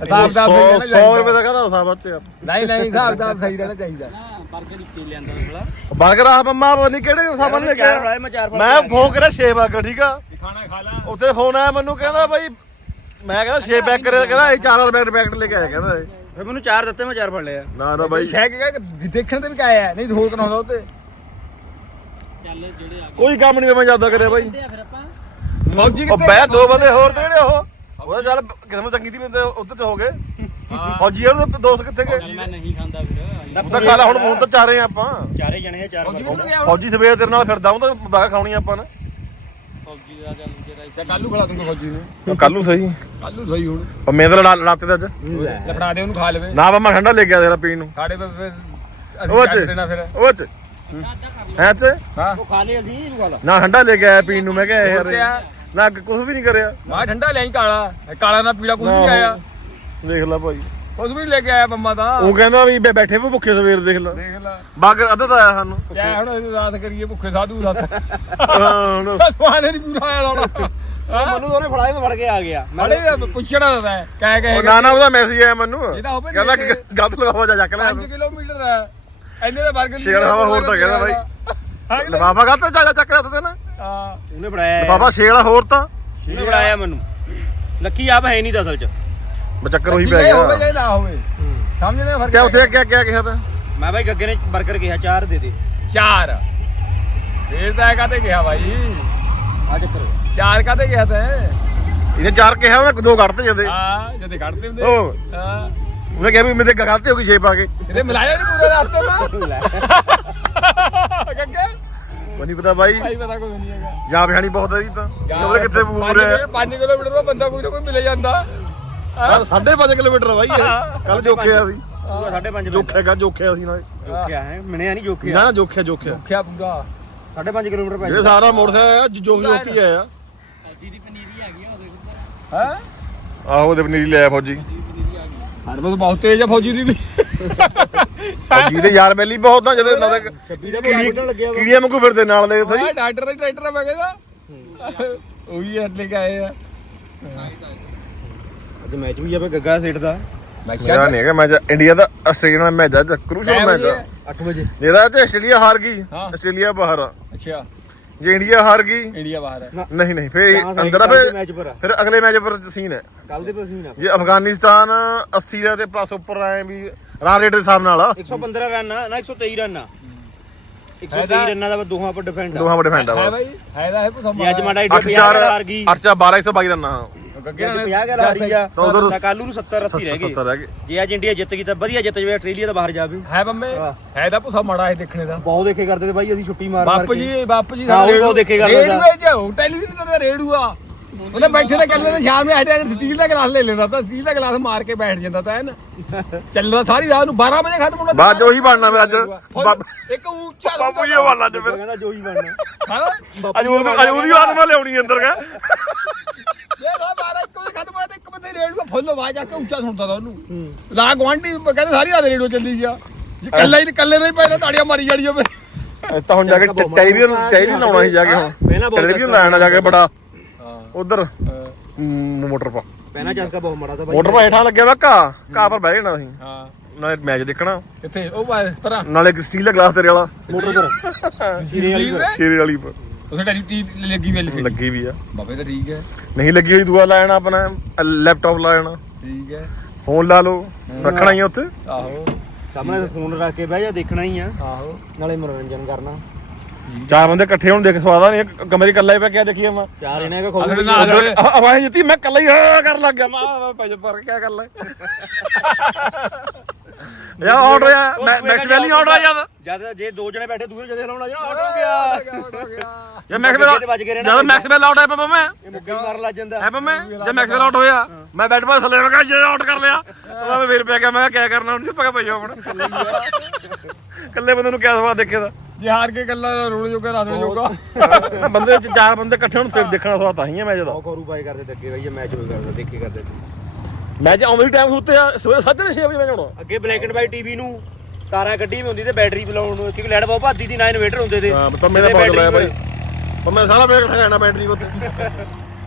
ਹਿਸਾਬ ਕਿਤਾਬ ਸਹੀ ਰਹਿਣਾ 100 ਚਾਹੀਦਾ। ਰੁਪਏ ਦਾ ਕਹਦਾ ਹਿਸਾਬ ਅੱਛਾ ਨਹੀਂ ਨਹੀਂ ਹਿਸਾਬ ਕਿਤਾਬ ਸਹੀ ਰਹਿਣਾ ਚਾਹੀਦਾ। ਬਰਗਰ ਇੱਕੇ ਲਿਆਂਦਾ ਥੋੜਾ ਬਰਗਰ ਆ ਮੰਮਾ ਪਤਾ ਨਹੀਂ ਕਿਹੜੇ ਸਾਬਣ ਲੈ ਕੇ ਚਾਰ ਆਇਆ। ਫੜਾਏ ਮੈਂ ਚਾਰ ਫੜ ਮੈਂ ਫੋਨ ਕਰਿਆ 6 ਬਰਗਰ ਠੀਕ ਆ? ਖਾਣਾ ਖਾ ਲਾ। ਉੱਥੇ ਫੋਨ ਆਇਆ ਮੈਨੂੰ ਕਹਿੰਦਾ ਬਾਈ ਮੈਂ ਕਹਿੰਦਾ 6 ਪੈਕ ਕਰੇ ਕਹਿੰਦਾ ਇਹ ਚਾਰ ਵਾਲਾ ਪੈਕਟ ਪੈਕਟ ਲੈ ਕੇ ਆਇਆ ਕਹਿੰਦਾ ਇਹ। ਫਿਰ ਮੈਨੂੰ ਚਾਰ ਦਿੱਤੇ ਮੈਂ ਚਾਰ ਫੜ ਲਿਆ ਨਾ ਨਾ ਬਾਈ। ਸ਼ਹਿ ਕੇ ਦੇਖਣ ਤੇ ਵੀ ਕਾਇਆ ਨਹੀਂ ਹੋਰ ਚੱਲ ਜਿਹੜੇ ਆ ਕੋਈ ਕੰਮ ਨਹੀਂ ਮੈਂ ਜ਼ਿਆਦਾ ਕਰਿਆ ਬਾਈ। ਗਏ ਆ ਫਿਰ ਆਪਾਂ। ਮੌਜੀ ਉਹ ਬੈ ਦੋ ਬੰਦੇ ਹੋਰ ਤੇ ਜਿਹੜੇ ਉਹ। ਉਹਦਾ ਚੱਲ ਕਿਸਮ ਚੰਗੀ ਦੀ ਬੰਦੇ ਉੱਧਰ ਤੇ ਹੋ ਗਏ। ਫੌਜੀ ਉਹਦੇ ਦੋਸਤ ਕਿੱਥੇ ਗਏ? ਮੈਂ ਨਹੀਂ ਖਾਂਦਾ ਫਿਰ। ਉਹ ਤਾਂ ਖਾ ਲਾ ਹੁਣ ਹੁਣ ਤਾਂ ਚਾਰੇ ਆ ਆਪਾਂ। ਚਾਰੇ ਜਣੇ ਆ ਚਾਰ ਫੌਜੀ ਸਵੇਰ ਤੇਰੇ ਨਾਲ ਫਿਰਦਾ ਉਹ ਤਾਂ ਬਾਗਾ ਖਾਉਣੀ ਆਪਾਂ ਨੇ। ਫੌਜੀ ਦਾ ਚੱਲ ਜਿਹੜਾ ਤੇ ਕੱਲੂ ਖਲਾ ਦੂੰਗਾ ਫੌਜੀ ਨੂੰ। ਕੱਲ ਨੂੰ ਸਹੀ। ਕੱਲੂ ਸਹੀ ਹੁਣ। ਪਰ ਮੇਰੇ ਤਾਂ ਲਾਤੇ ਤੇ ਅੱਜ। ਲਫੜਾ ਦੇ ਉਹਨੂੰ ਖਾ ਲਵੇ। ਨਾ ਬੰਮਾ ਠੰਡਾ ਲੈ ਗਿਆ ਤੇਰਾ ਪੀਣ ਨੂੰ। ਸਾਡੇ ਉਹ ਚ। ਕੱਟ ਦੇਣਾ ਫਿਰ। ਉਹ ਚ। ਹੈ ਚ। ਹਾਂ। ਉਹ ਖਾ ਲਿਆ ਅਸੀਂ ਇਹਨੂੰ ਖਾ ਲਾ। ਨਾ ਠੰਡਾ ਲੈ ਕੇ ਆਇਆ ਪੀਣ ਨੂੰ ਮੈਂ ਕਿਹਾ ਯਾਰ। ਨਾ ਕੁਝ ਵੀ ਨਹੀਂ ਕਰਿਆ। ਮਾ ਠੰਡਾ ਲੈ ਆਈ ਕਾਲਾ। ਇਹ ਕਾਲਾ ਨਾ ਪੀਲਾ ਕੁਝ ਨਹੀਂ ਆਇਆ। ਦੇਖ ਲੈ ਭਾਈ। ਕੁਝ ਵੀ ਲੈ ਕੇ ਆਇਆ ਬੰਮਾ ਤਾਂ। ਉਹ ਕਹਿੰਦਾ ਵੀ ਬੈ- ਬੈਠੇ ਵੀ ਭੁੱਖੇ ਸਵੇਰ ਦੇਖ ਲੈ। ਦੇਖ ਲੈ। ਬਾਗਰ ਅੱਧਾ ਤਾਂ ਆਇਆ ਸਾਨੂੰ। ਕਿਆ ਹੁਣ ਇਹਨੂੰ ਰਾਤ ਕਰੀਏ ਭੁੱਖੇ ਸਾਧੂ ਰਾਤ। ਹਾਂ, ਹੁਣ ਸਵਾਨੇ ਨਹੀਂ ਪੂਰਾ ਆਇਆ ਲਾਉਣਾ। ਮੈਨੂੰ ਉਹਨੇ ਫੜਾਏ ਮੈਂ ਫੜ ਕੇ ਆ ਗਿਆ। ਮੈਂ ਬੜੇ ਪੁੱਛਣਾ ਹੁੰਦਾ ਹੈ ਕਹਿ ਕਹਿ ਉਹ ਨਾ ਨਾ ਉਹਦਾ ਮੈਸੇਜ ਆਇਆ ਮੈਨੂੰ। ਇਹਦਾ ਹੋਵੇ ਕਹਿੰਦਾ। ਕਿ ਗਲਤ ਲਗਾਵਾ ਜਾ ਚੱਕ ਲੈ। 5 ਕਿਲੋਮੀਟਰ ਹੈ। ਇੰਨੇ ਦਾ ਬਰਗਰ ਸ਼ੇਰ ਹਵਾ ਹੋਰ ਤਾਂ ਕਹਿੰਦਾ ਬਾਈ। ਲਫਾਫਾ ਗਲਤ ਜਾ ਜਾ ਚੱਕ ਲੈ ਤੇ ਨਾ ਹਾਂ। ਉਹਨੇ ਫੜਾਇਆ ਲਫਾਫਾ ਛੇ ਵਾਲਾ ਹੋਰ ਤਾਂ। ਉਹਨੇ ਫੜਾਇਆ ਮੈਨੂੰ। ਲੱਕੀ ਆਪ ਹੈ ਨਹੀਂ ਤਾਂ ਅਸਲ ਚ। ਬਚੱਕਰ ਉਹੀ ਕੀ ਪੈ ਇਹ ਹੋਵੇ ਗਿਆ ਜਾਂ ਨਾ ਹੋਵੇ। ਸਮਝਣੇ ਫ਼ਰਕ? ਕਿਆ ਉੱਥੇ ਕਿਆ ਕਿਆ ਕਿਹਾ ਤਾਂ? ਮੈਂ ਬਾਈ ਗੱਗੇ ਨੇ ਬਰਗਰ ਕਿਹਾ ਚਾਰ ਦੇ ਦੇ। ਚਾਰ। ਫੇਰ ਤਾਂ ਕਾਤੇ ਗਿਆ ਭਾਈ ਆ ਚੱਕਰ। ਚਾਰ ਕਾਤੇ ਗਿਆ ਤੈਂ? ਇਹਨੇ ਚਾਰ ਕਿਹਾ ਉਹਨੇ ਦੋ ਕੱਢਤੇ ਜਦੇ। ਹਾਂ ਜਦੇ ਕੱਢਦੇ ਹੁੰਦੇ। ਹਾਂ। ਉਹਨੇ ਕਿਹਾ ਵੀ ਮੇਰੇ ਗਲਤੀ ਹੋ ਗਈ ਛੇ ਪਾ ਕੇ। ਇਹਦੇ ਮਿਲਾਇਆ ਨਹੀਂ ਪੂਰੇ ਰਾਸਤੇ ਮੈਂ ਗੱਗੇ? ਮੈਨੂੰ ਪਤਾ ਬਾਈ। ਭਾਈ ਪਤਾ ਕੋਈ ਨਹੀਂ ਹੈਗਾ। ਜਾਂ ਬਿਹਾਣੀ ਬਹੁਤ ਹੈ ਜੀ ਤਾਂ ਉਹਦੇ ਕਿੱਥੇ ਪੂਰੇ 5 ਕਿਲੋਮੀਟਰ ਦਾ ਬੰਦਾ ਕੋਈ ਨਾ ਕੋਈ ਮਿਲੇ ਜਾਂਦਾ। ਹਾਂ। 5.5 ਕਿਲੋਮੀਟਰ ਬਾਈ ਕੱਲ ਜੋਖਿਆ ਸੀ ਪੂਰਾ ਸਾਢੇ ਪੰਜ ਜੋਖਿਆ ਜੋਖਿਆ ਸੀ ਨਾਲੇ। ਜੋਖਿਆ ਹੈ? ਮਿਣਿਆ ਨਹੀਂ ਜੋਖਿਆ ਨਾ ਜੋਖਿਆ ਜੋਖਿਆ ਭੁੱਖਿਆ ਪੂਰਾ। ਸਾਢੇ ਪੰਜ ਕਿਲੋਮੀਟਰ ਪੈ ਜਿਹੜੇ ਸਾਰਾ ਮੋਟਰਸਾਈਕਲ ਆ, ਜੋਖ ਜੋਖੀ ਆਇਆ ਜੀ ਦੀ ਪਨੀਰੀ ਆ ਗਈ ਆ ਉਹਦੇ ਹੈ? ਆਹੋ ਉਹਦੇ ਪਨੀਰੀ ਲਿਆ ਫੌਜੀ। ਹਰ ਬਸ ਬਹੁਤ ਤੇਜ਼ ਆ ਫੌਜੀ ਦੀ ਵੀ। ਫੌਜੀ ਦੇ ਯਾਰ ਬੈਲੀ ਬਹੁਤ ਆ ਜਦੋਂ ਵਾ। ਕੀੜੀਆਂ ਵਾਂਗੂ ਫਿਰਦੇ ਨਾਲ ਦੇ ਸਹੀ ਹਾਂ ਡਾਕਟਰ ਦਾ ਟਰੈਕਟਰ ਆ ਮੈਂ ਕਹਿੰਦਾ। ਉਹੀ ਹੱਟ ਲੈ ਕੇ ਆਏ ਆ। ਅੱਜ ਮੈਚ ਵੀ ਜਾਵੇ ਗੱਗਾ ਸੇਟ ਦਾ। ਮੇਰਾ ਨਹੀਂ ਹੈਗਾ ਮੈਚ ਇੰਡੀਆ ਦਾ ਆਸਟ੍ਰੇਲੀਆ ਨਾਲ ਮੈਚ ਆ ਕਰੂਸ਼ਲ ਮੈਚ ਆ। 8 ਵਜੇ। ਜਿਹਦਾ ਤੇ ਆਸਟ੍ਰੇਲੀਆ ਹਾਰ ਗਈ। ਆਸਟ੍ਰੇਲੀਆ ਬਾਹਰ ਆ। ਅੱਛਾ। ਜੇ ਇੰਡੀਆ ਹਾਰ ਗਈ ਇੰਡੀਆ ਬਾਹਰ ਹੈ। ਨਹੀਂ ਨਹੀਂ ਫੇਰ ਅੰਦਰ ਆ ਫੇਰ ਪਰ ਫਿਰ ਅਗਲੇ ਮੈਚ ਪਰ ਸੀਨ ਹੈ। ਕੱਲ ਦੇ ਪਸੀਨ ਆ। ਜੇ ਅਫਗਾਨਿਸਤਾਨ 80 ਦਾ ਤੇ ਪਲੱਸ ਉੱਪਰ ਆਏ ਵੀ ਰਨ ਰੇਟ ਦੇ ਹਿਸਾਬ ਨਾਲ ਆ। 115 ਰਨ ਆ ਨਾ 123 ਰਨ ਆ। 123 ਹੈਗਾ। ਰਨਾਂ ਦਾ ਦੋਹਾਂ ਪਰ ਡਿਫੈਂਡ ਦੋਹਾਂ ਬੜੇ ਫੈਂਡਾ ਹੈ ਬਸ। ਭਾਈ ਹੈ ਦਾ ਹੈ ਕੋਈ ਜੇ ਅੱਜ ਮਾੜਾ 8 ਇੰਡੀਆ 50 ਹਾਰ ਗਈ। 4 8 4 12 122 ਰਨ ਆ। ਗੱਗੇ ਅੱਜ 50 ਗੱਲ ਹਾਰੀ ਆ ਤਾਂ ਉਧਰ ਤਾਂ ਕੱਲ ਨੂੰ 70 80 ਰਹਿ ਗਏ। 70 ਰਹਿ ਗਏ। ਜੇ ਅੱਜ ਇੰਡੀਆ ਜਿੱਤ ਗਈ ਤਾਂ ਵਧੀਆ ਜਿੱਤ ਜਾਵੇ ਆਸਟ੍ਰੇਲੀਆ ਤਾਂ ਬਾਹਰ ਜਾਵੇ। ਹੈ ਬੰਮੇ ਹਾਂ। ਦਾ ਭੁੱਸਾ ਮਾੜਾ ਹੈ ਦੇਖਣੇ ਦਾ। ਬਹੁਤ ਦੇਖੇ ਕਰਦੇ ਤੇ ਬਾਈ ਅਸੀਂ ਛੁੱਟੀ ਮਾਰ ਮਾਰ ਬਾਪੂ ਜੀ ਬਾਪੂ ਜੀ ਉਹ ਬਹੁਤ ਦੇਖੇ ਗੱਲ ਰੇਡੂਆ ਦਾ। ਚ ਟੈਲੀਵਿਜ਼ਨ ਤੇ ਰੇਡੂ ਆ। ਉਹਨੇ ਬੈਠੇ ਨੇ ਕਰ ਲੈਣਾ ਸ਼ਾਮ ਨੂੰ ਹਟਿਆ ਸਟੀਲ ਦਾ ਗਲਾਸ ਲੈ ਲੈਂਦਾ ਤਾਂ ਸਟੀਲ ਦਾ ਗਲਾਸ ਮਾਰ ਕੇ ਬੈਠ ਜਾਂਦਾ ਤਾਂ ਐਨ ਚੱਲਦਾ ਸਾਰੀ ਰਾਤ ਨੂੰ 12 ਵਜੇ ਖਤਮ ਹੋਣਾ ਬਾਅਦ ਉਹੀ ਬਣਨਾ ਵੇ ਅੱਜ। ਇੱਕ ਉੱਚਾ ਬਾਪੂ ਜੀ ਬਣਨਾ ਅੱਜ ਫਿਰ। ਕਹਿੰਦਾ ਜੋ ਹੀ ਬਣਨਾ। ਹਾਂ। ਅੱਜ ਉਹਦੀ ਅੱਜ ਉਹਦੀ ਆਤਮਾ ਲਿਆਉਣੀ ਅੰਦਰ ਕਾ ਇਹ ਲਾ 12 ਇੱਕ ਵਜੇ ਖਤਮ ਹੋਇਆ ਤੇ ਇੱਕ ਬੰਦੇ ਰੇਡੂ ਫੁੱਲ ਆਵਾਜ਼ ਆ ਕੇ ਉੱਚਾ ਸੁਣਦਾ ਤਾ ਉਹਨੂੰ। ਲਾ ਗਵਾਂਢੀ ਕਹਿੰਦੇ ਸਾਰੀ ਰਾਤ ਰੇਡੂ ਚੱਲੀ ਗਿਆ ਜੇ ਕੱਲਾ ਹੀ ਕੱਲੇ ਨਹੀਂ ਪੈਣਾ ਤਾੜੀਆਂ ਮਾਰੀ ਜਾਣੀ ਜਾਵੇ ਇਹ ਤਾਂ ਹੁਣ ਜਾ ਕੇ ਟੈਲੀਵਿਜ਼ਨ ਟੈਲੀਵਿਜ਼ਨ ਲਾਉਣਾ ਸੀ ਜਾ ਕੇ ਹੁਣ। ਪਹਿਲਾਂ ਬਹੁਤ ਟੈਲੀਵਿਜ਼ਨ ਲਾਣਾ ਜਾ ਕੇ ਬੜਾ। ਉਧਰ। ਮੋਟਰ ਪਾ। ਪਹਿਲਾਂ ਚਸਕਾ ਬਹੁਤ ਮਾੜਾ ਤਾਂ ਬਾਈ। ਮੋਟਰ ਪਾ ਹੇਠਾਂ ਲੱਗਿਆ ਵਾ ਘਾਹ। ਘਾਹ ਪਰ ਬਹਿ ਜਾਣਾ ਸੀ ਹਾਂ। ਨਾਲੇ ਮੈਚ ਦੇਖਣਾ। ਕਿੱਥੇ? ਉਹ ਬਾਹਰ ਪਰਾਂ ਨਾਲੇ ਇੱਕ ਸਟੀਲ ਦਾ ਗਲਾਸ ਤੇਰੇ ਵਾਲਾ। ਮੋਟਰ ਪਰ ਸੀਰੇ ਵਾਲੀ ਸ਼ੇਰੇ ਵਾਲੀ ਪਰ। ਉਸੇ ਟੈਲੀ ਟੀ ਲੱਗੀ ਵੇਲ ਸੀ ਲੱਗੀ ਵੀ ਆ। ਬਾਬੇ ਤਾਂ ਠੀਕ ਹੈ। ਨਹੀਂ ਲੱਗੀ ਹੋਈ ਦੂਆ ਲੈਣਾ ਆਪਣਾ ਲੈਪਟਾਪ ਲੈਣਾ। ਠੀਕ ਹੈ। ਫੋਨ ਲਾ ਲਓ ਰੱਖਣਾ ਹੀ ਆ ਉੱਥੇ। ਆਹੋ। ਸਾਹਮਣੇ ਫੋਨ ਰੱਖ ਕੇ ਬਹਿ ਜਾ ਦੇਖਣਾ ਹੀ ਆ। ਆਹੋ। ਨਾਲੇ ਮਨੋਰੰਜਨ ਕਰਨਾ। ਚਾਰ ਬੰਦੇ ਇਕੱਠੇ ਹੋਣ ਦੇਖ ਸਵਾਦ ਨਹੀਂ ਕਮਰੇ ਇਕੱਲਾ ਹੀ ਪਿਆ ਕਿਆ ਦੇਖੀਏ ਮੈਂ ਚਾਰ ਇਹਨਾਂ ਕਾ ਅਗਲੇ ਖੋਲ ਆਵਾਜ਼ ਜਿੱਤੀ ਮੈਂ ਇਕੱਲਾ ਹੀ ਹਾਂ ਕਰਨ ਲੱਗ ਗਿਆ। ਮੈਂ ਭਾਈ ਪਰ ਕੀ ਕਰ ਲੈ ਯਾ ਆਰਡਰ ਆ। ਮੈਕਸ ਵੈਲੀ ਆਰਡਰ ਆ ਜਦ। ਜਦ ਜੇ ਦੋ ਜਣੇ ਬੈਠੇ ਦੂਰੇ ਜਦੇ ਲਾਉਣਾ ਜਾਣਾ ਆਟ ਹੋ ਗਿਆ। ਯਾ ਮੈਕਸ ਗੱਗੇ ਤੇ ਵੱਜ ਗਏ ਵੈਲ ਰਹਿਣਾ। ਜਦ ਮੈਕਸ ਵੈਲ ਆਊਟ ਹੈ ਪਾਪਾ ਮੈਂ। ਇਹ ਮੁੱਕੀ ਮਾਰਨ ਲੱਗ ਜਾਂਦਾ। ਹੈ ਪਾਪਾ ਜੇ ਮੈਕਸ ਵੈਲ ਆਊਟ ਹੋਇਆ ਮੈਂ ਬੈਟ ਬਾਲ ਥੱਲੇ ਲਗਾ ਜੇ ਆਊਟ ਕਰ ਲਿਆ। ਮੈਂ ਫੇਰ ਪਿਆ ਗਿਆ ਮੈਂ ਕਿਹਾ ਕਿਆ ਕਰਨਾ? ਹੁਣ ਚੁੱਪ ਕੇ ਪਈਓ ਹੁਣ। ਇਕੱਲੇ ਬੰਦੇ ਨੂੰ ਕਿਆ ਸਵਾਦ ਦੇਖੇ ਦਾ। ਜੇ ਹਾਰ ਕੇ ਗੱਲਾਂ ਰੋੜ ਜੋਗਾ ਰਾਤ ਜੋਗਾ। ਬੰਦੇ ਚ ਚਾਰ ਬੰਦੇ ਇਕੱਠੇ ਹੋਣ ਸਿਰ ਦੇਖਣਾ ਸਵਾਦ ਤਾਂ ਹੀ ਹੈ ਮੈਚ ਦਾ। ਬਹੁਤ ਖਰੂ ਬਾਈ ਕਰਦੇ ਤੇ ਅੱਗੇ ਬਈ ਇਹ ਮੈਚ ਹੋਈ ਕਰਦਾ ਦੇਖੇ ਕਰਦੇ। ਮੈਚ ਆਉਂਦੇ ਹੀ ਟਾਈਮ ਉੱਤੇ ਆ ਸਵੇਰੇ 6:30 ਵਜੇ ਮੈਚ ਹੋਣਾ ਅੱਗੇ ਬਲੈਕ ਐਂਡ ਵਾਈਟ ਟੀਵੀ ਨੂੰ ਤਾਰਾਂ ਕੱਢੀ ਵੀ ਹੁੰਦੀ ਤੇ ਬੈਟਰੀ ਬਲਾਉਣ ਨੂੰ ਕਿਉਂਕਿ ਲੈਟ ਬਹੁਤ ਭਾਦੀ ਦੀ 9 ਇਨਵੇਟਰ ਹੁੰਦੇ ਤੇ। ਹਾਂ ਮੇਰਾ ਤੇ ਬਹੁਤ ਲਾਇਆ ਬਾਈ ਪਰ ਮੈਂ ਸਾਰਾ ਇਕੱਠਾ ਕਰਨਾ ਬੈਟਰੀ ਉੱਤੇ।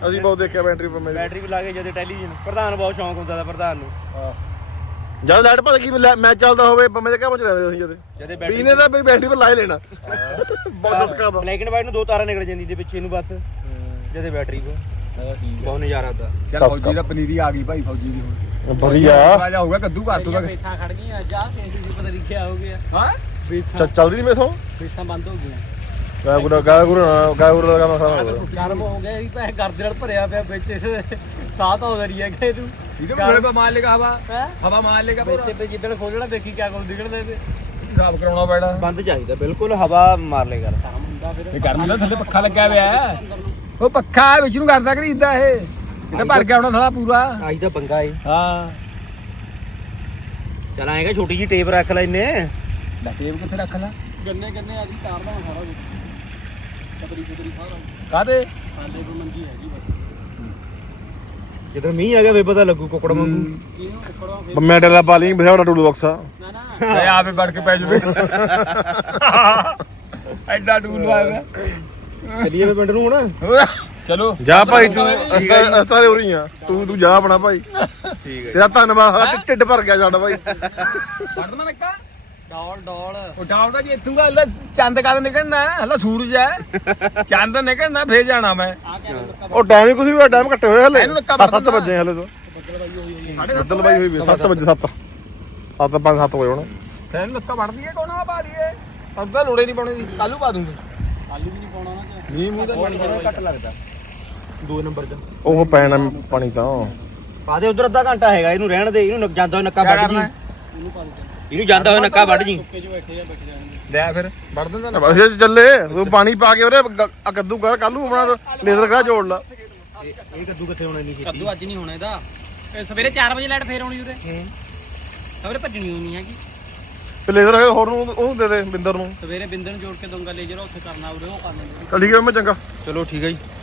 ਅਸੀਂ ਬਹੁਤ ਦੇਖਿਆ ਬੈਟਰੀ ਪਰ ਮੈਂ। ਬੈਟਰੀ ਵੀ ਲਾ ਕੇ ਜਦੇ ਟੈਲੀਵਿਜ਼ਨ ਪ੍ਰਧਾਨ ਬਹੁਤ ਸ਼ੌਂਕ ਹੁੰਦਾ ਦਾ ਪ੍ਰਧਾਨ ਨੂੰ। ਜਦ ਲਾਈਟ ਭੱਜ ਗਈ ਮੈਚ ਚੱਲਦਾ ਹੋਵੇ ਪੰਮੇ ਦੇ ਕੰਮ ਚ ਰਹਿੰਦੇ ਅਸੀਂ ਜਦੇ। ਜਦੇ ਵੀ ਨੇ ਤਾਂ ਬਈ ਬੈਟਰੀ ਪਰ ਲਾਏ ਲੈਣਾ। ਬਹੁਤ ਦਸਕਾ ਦਾ ਬਲੈਕ ਐਂਡ ਵਾਈਟ ਨੂੰ ਦੋ ਤਾਰਾਂ ਨਿਕਲ ਜਾਂਦੀ ਤੇ ਪਿੱਛੇ ਨੂੰ ਬਸ। ਜਦੇ ਬੈਟਰੀ ਕੋ ਬਹੁਤ ਨਜ਼ਾਰਾ ਹੁੰਦਾ ਚੱਲ ਫੌਜੀ ਦਾ ਪਨੀਰੀ ਆ ਗਈ ਭਾਈ ਫੌਜੀ ਦੀ ਹੁਣ ਵਧੀਆ। ਰਾਜਾ ਹੋਊਗਾ ਕੱਦੂ ਕਰ ਤੂਗਾ ਬੇਸਾਂ ਖੜ ਗਈਆਂ ਜਾ ਕੇ ਸੀ ਪਤਾ ਨਹੀਂ ਕੀ ਹੋ ਗਿਆ। ਹਾਂ? ਚੱਲਦੀ ਨਹੀਂ ਮੇਥੋਂ? ਬੇਸਾਂ ਬੰਦ ਹੋ ਗਈਆਂ। ਗਾ ਗੁਰਾ ਗਾ ਗੁਰਾ ਗਾ ਗੁਰਾ ਦਾ ਕੰਮ ਖਰਾਬ ਹੋ ਗਿਆ ਗਰਮ ਹੋ ਗਿਆ ਇਹ ਪੈ ਗਰਦੇ ਨਾਲ ਭਰਿਆ ਪਿਆ ਵਿੱਚ। ਸਾਹ ਤਾਂ ਹੋ ਰਹੀ ਹੈ ਕਿ ਤੂੰ ਇਹਦੇ ਬੜੇ ਪਾ ਮਾਰ ਲੇਗਾ ਹਵਾ। ਹਵਾ ਮਾਰ ਲੇਗਾ ਵਿੱਚ ਤੇ ਜਿੱਦਣ ਖੋਲਣਾ ਦੇਖੀ ਕਿਆ ਕੁਝ ਨਿਕਲਦਾ ਇਹਦੇ। ਹਿਸਾਬ ਕਰਾਉਣਾ ਪੈਣਾ। ਬੰਦ ਚਾਹੀਦਾ ਬਿਲਕੁਲ ਹਵਾ ਮਾਰ ਲੇ ਕਰ ਕੰਮ ਹੁੰਦਾ ਫਿਰ। ਇਹ ਗਰਮੀ ਦਾ ਥੱਲੇ ਪੱਖਾ ਲੱਗਿਆ ਹੋਇਆ। ਹੈ। ਉਹ ਪੱਖਾ ਹੈ, ਵਿੱਚ ਨੂੰ ਕਰਦਾ ਖਰੀਦਦਾ ਇਹ। ਇਹ ਤਾਂ ਭਰ ਕੇ ਆਉਣਾ ਸਾਲਾ ਪੂਰਾ। ਆਹੀ ਤਾਂ ਪੰਗਾ ਏ। ਹਾਂ। ਚਲ ਆਏਗਾ ਛੋਟੀ ਜੀ ਟੇਪ ਰੱਖ ਲੈ ਇੰਨੇ ਟੇਪ ਕਿੱਥੇ ਰੱਖ ਲਾ? ਗੰਨੇ ਗੰਨੇ ਆਦੀ ਤਾਰ ਦਾ ਸਾਰਾ ਕੁਝ ਕਬਰੀ ਕੁਬਰੀ ਸਾਰਾ। ਕਾਦੇ ਸਾਡੇ ਕੋਲ ਮੰਜੀ ਹੈਗੀ ਬਸ। ਜਦੋਂ ਮੀਂਹ ਆ ਗਿਆ ਵੇ ਪਤਾ ਲੱਗੂ ਕੁੱਕੜ ਵਾਂਗੂ। ਇਹਨੂੰ ਉੱਪਰੋਂ ਫਿਰ ਮੈਂ ਡੱਲਾ ਪਾ ਲਈ ਬਥੇਰਾ ਟੂਲ ਬਾਕਸ ਆ। ਨਾ ਨਾ। ਇਹ ਆਪੇ ਵੜ ਕੇ ਪੈ ਜੂਵੇ ਐਡਾ ਡੂਲ ਆਇਆ ਚੱਲੀਏ ਵੇ ਪਿੰਡ ਨੂੰ ਹੁਣ। ਚਲੋ। ਜਾ ਭਾਈ ਤੂੰ। ਅਸਤਾ ਅਸਤਾ ਦੇ ਉਰੀ ਆ। ਤੂੰ ਤੂੰ ਜਾ ਆਪਣਾ ਭਾਈ। ਠੀਕ ਤੇਰਾ ਧੰਨਵਾਦ। ਸਾਡਾ ਢਿੱਡ- ਭਰ ਗਿਆ ਸਾਡਾ ਭਾਈ। ਪੜਨਾ ਨੱਕਾ। ਡੋਲ ਡੋਲ। ਉਠਾਉਂਦਾ ਜੀ ਇੱਥੋਂ ਹਲਾ ਚੰਦ ਕਦ ਨਿਕਲਣਾ ਹਲਾ ਸੂਰਜ ਹੈ। ਚੰਦ ਨਿਕਲਣਾ ਫੇਰ ਜਾਣਾ ਮੈਂ। ਲੱਕਾ ਉਹ ਟਾਈਮ ਹੀ ਕੁਝ ਵੀ ਟਾਈਮ ਘੱਟੇ ਹੋਏ ਹਲੇ। ਇਹਨੂੰ ਨੱਕਾ 7 ਵਜੇ ਹਲੇ ਤੋਂ। ਬੱਦਲ ਬਾਈ ਹੋਈ 7 ਵਜੇ। 7 7 5 7 ਵਜੇ ਹੁਣ। ਫੇਰ ਨੱਕਾ ਵੜਦੀ ਹੈ ਕੋਣਾ ਪਰ ਤਾਂ ਲੋੜੇ ਨਹੀਂ ਪਾਉਣੀ ਸੀ ਕੱਲੂ ਪਾ ਦੂੰਗੀ। ਆਲੂ ਵੀ ਨਹੀਂ ਪਾਉਣਾ ਨਾ ਚ ਨਹੀਂ ਮੂੰਹ ਤਾਂ ਪਾਣੀ ਘੱਟ ਲੱਗਦਾ। ਦੋ ਨੰਬਰ ਚ ਉਹ ਪੈਣਾ ਪਾਣੀ ਤਾਂ। ਪਾ ਦੇ ਉਧਰ ਅੱਧਾ ਘੰਟਾ ਹੈਗਾ ਇਹਨੂੰ ਰਹਿਣ ਦੇ ਇਹਨੂੰ ਨੱਕ- ਜਾਂਦਾ ਹੋਇਆ ਨੱਕਾ ਵੱਢ ਜੀ। ਇਹਨੂੰ ਪਾ ਦੇ। ਇਹਨੂੰ ਜਾਂਦਾ ਹੋਇਆ ਨੱਕਾ ਵੱਢ ਜੀ। ਸੁੱਕੇ ਜੋ ਬੈਠੇ ਆ ਬੈਠ ਜਾਣਗੇ ਲੈ ਫਿਰ ਵੜ ਦਿੰਦਾ ਨਾ। ਬਸ ਇਹ ਚੱਲੇ ਤੂੰ ਪਾਣੀ ਪਾ ਕੇ ਉਹਰੇ ਕੱਦੂ ਕਰ ਕੱਲ ਨੂੰ ਆਪਣਾ ਲੇਜ਼ਰ ਕਰਾ ਜੋੜ ਲਾ। ਇਹ ਕੱਦੂ ਕਿੱਥੇ ਹੋਣਾ ਨਹੀਂ ਕੱਦੂ ਅੱਜ ਨਹੀਂ ਹੋਣਾ ਇਹਦਾ। ਇਹ ਸਵੇਰੇ 4 ਵਜੇ ਲਾਈਟ ਫੇਰ ਆਉਣੀ ਉਰੇ। ਸਵੇਰੇ ਭੱਜਣੀ ਹੋਣੀ ਹੈਗੀ। ਤੇ ਲੇਜ਼ਰ ਹੋਰ ਨੂੰ ਉਹਨੂੰ ਦੇ ਦੇ ਬਿੰਦਰ ਨੂੰ। ਸਵੇਰੇ ਬਿੰਦਨ ਜੋੜ ਕੇ ਦਊਂਗਾ ਲੇਜਰ ਉੱਥੇ ਕਰਨਾ ਉਰੇ ਉਹ ਕਰ ਲੈਂਦੇ। ਚੱਲ ਠੀਕ ਹੈ ਮੈਂ ਚੰਗਾ। ਚਲੋ ਠੀਕ ਹੈ ਜੀ। ਹੈ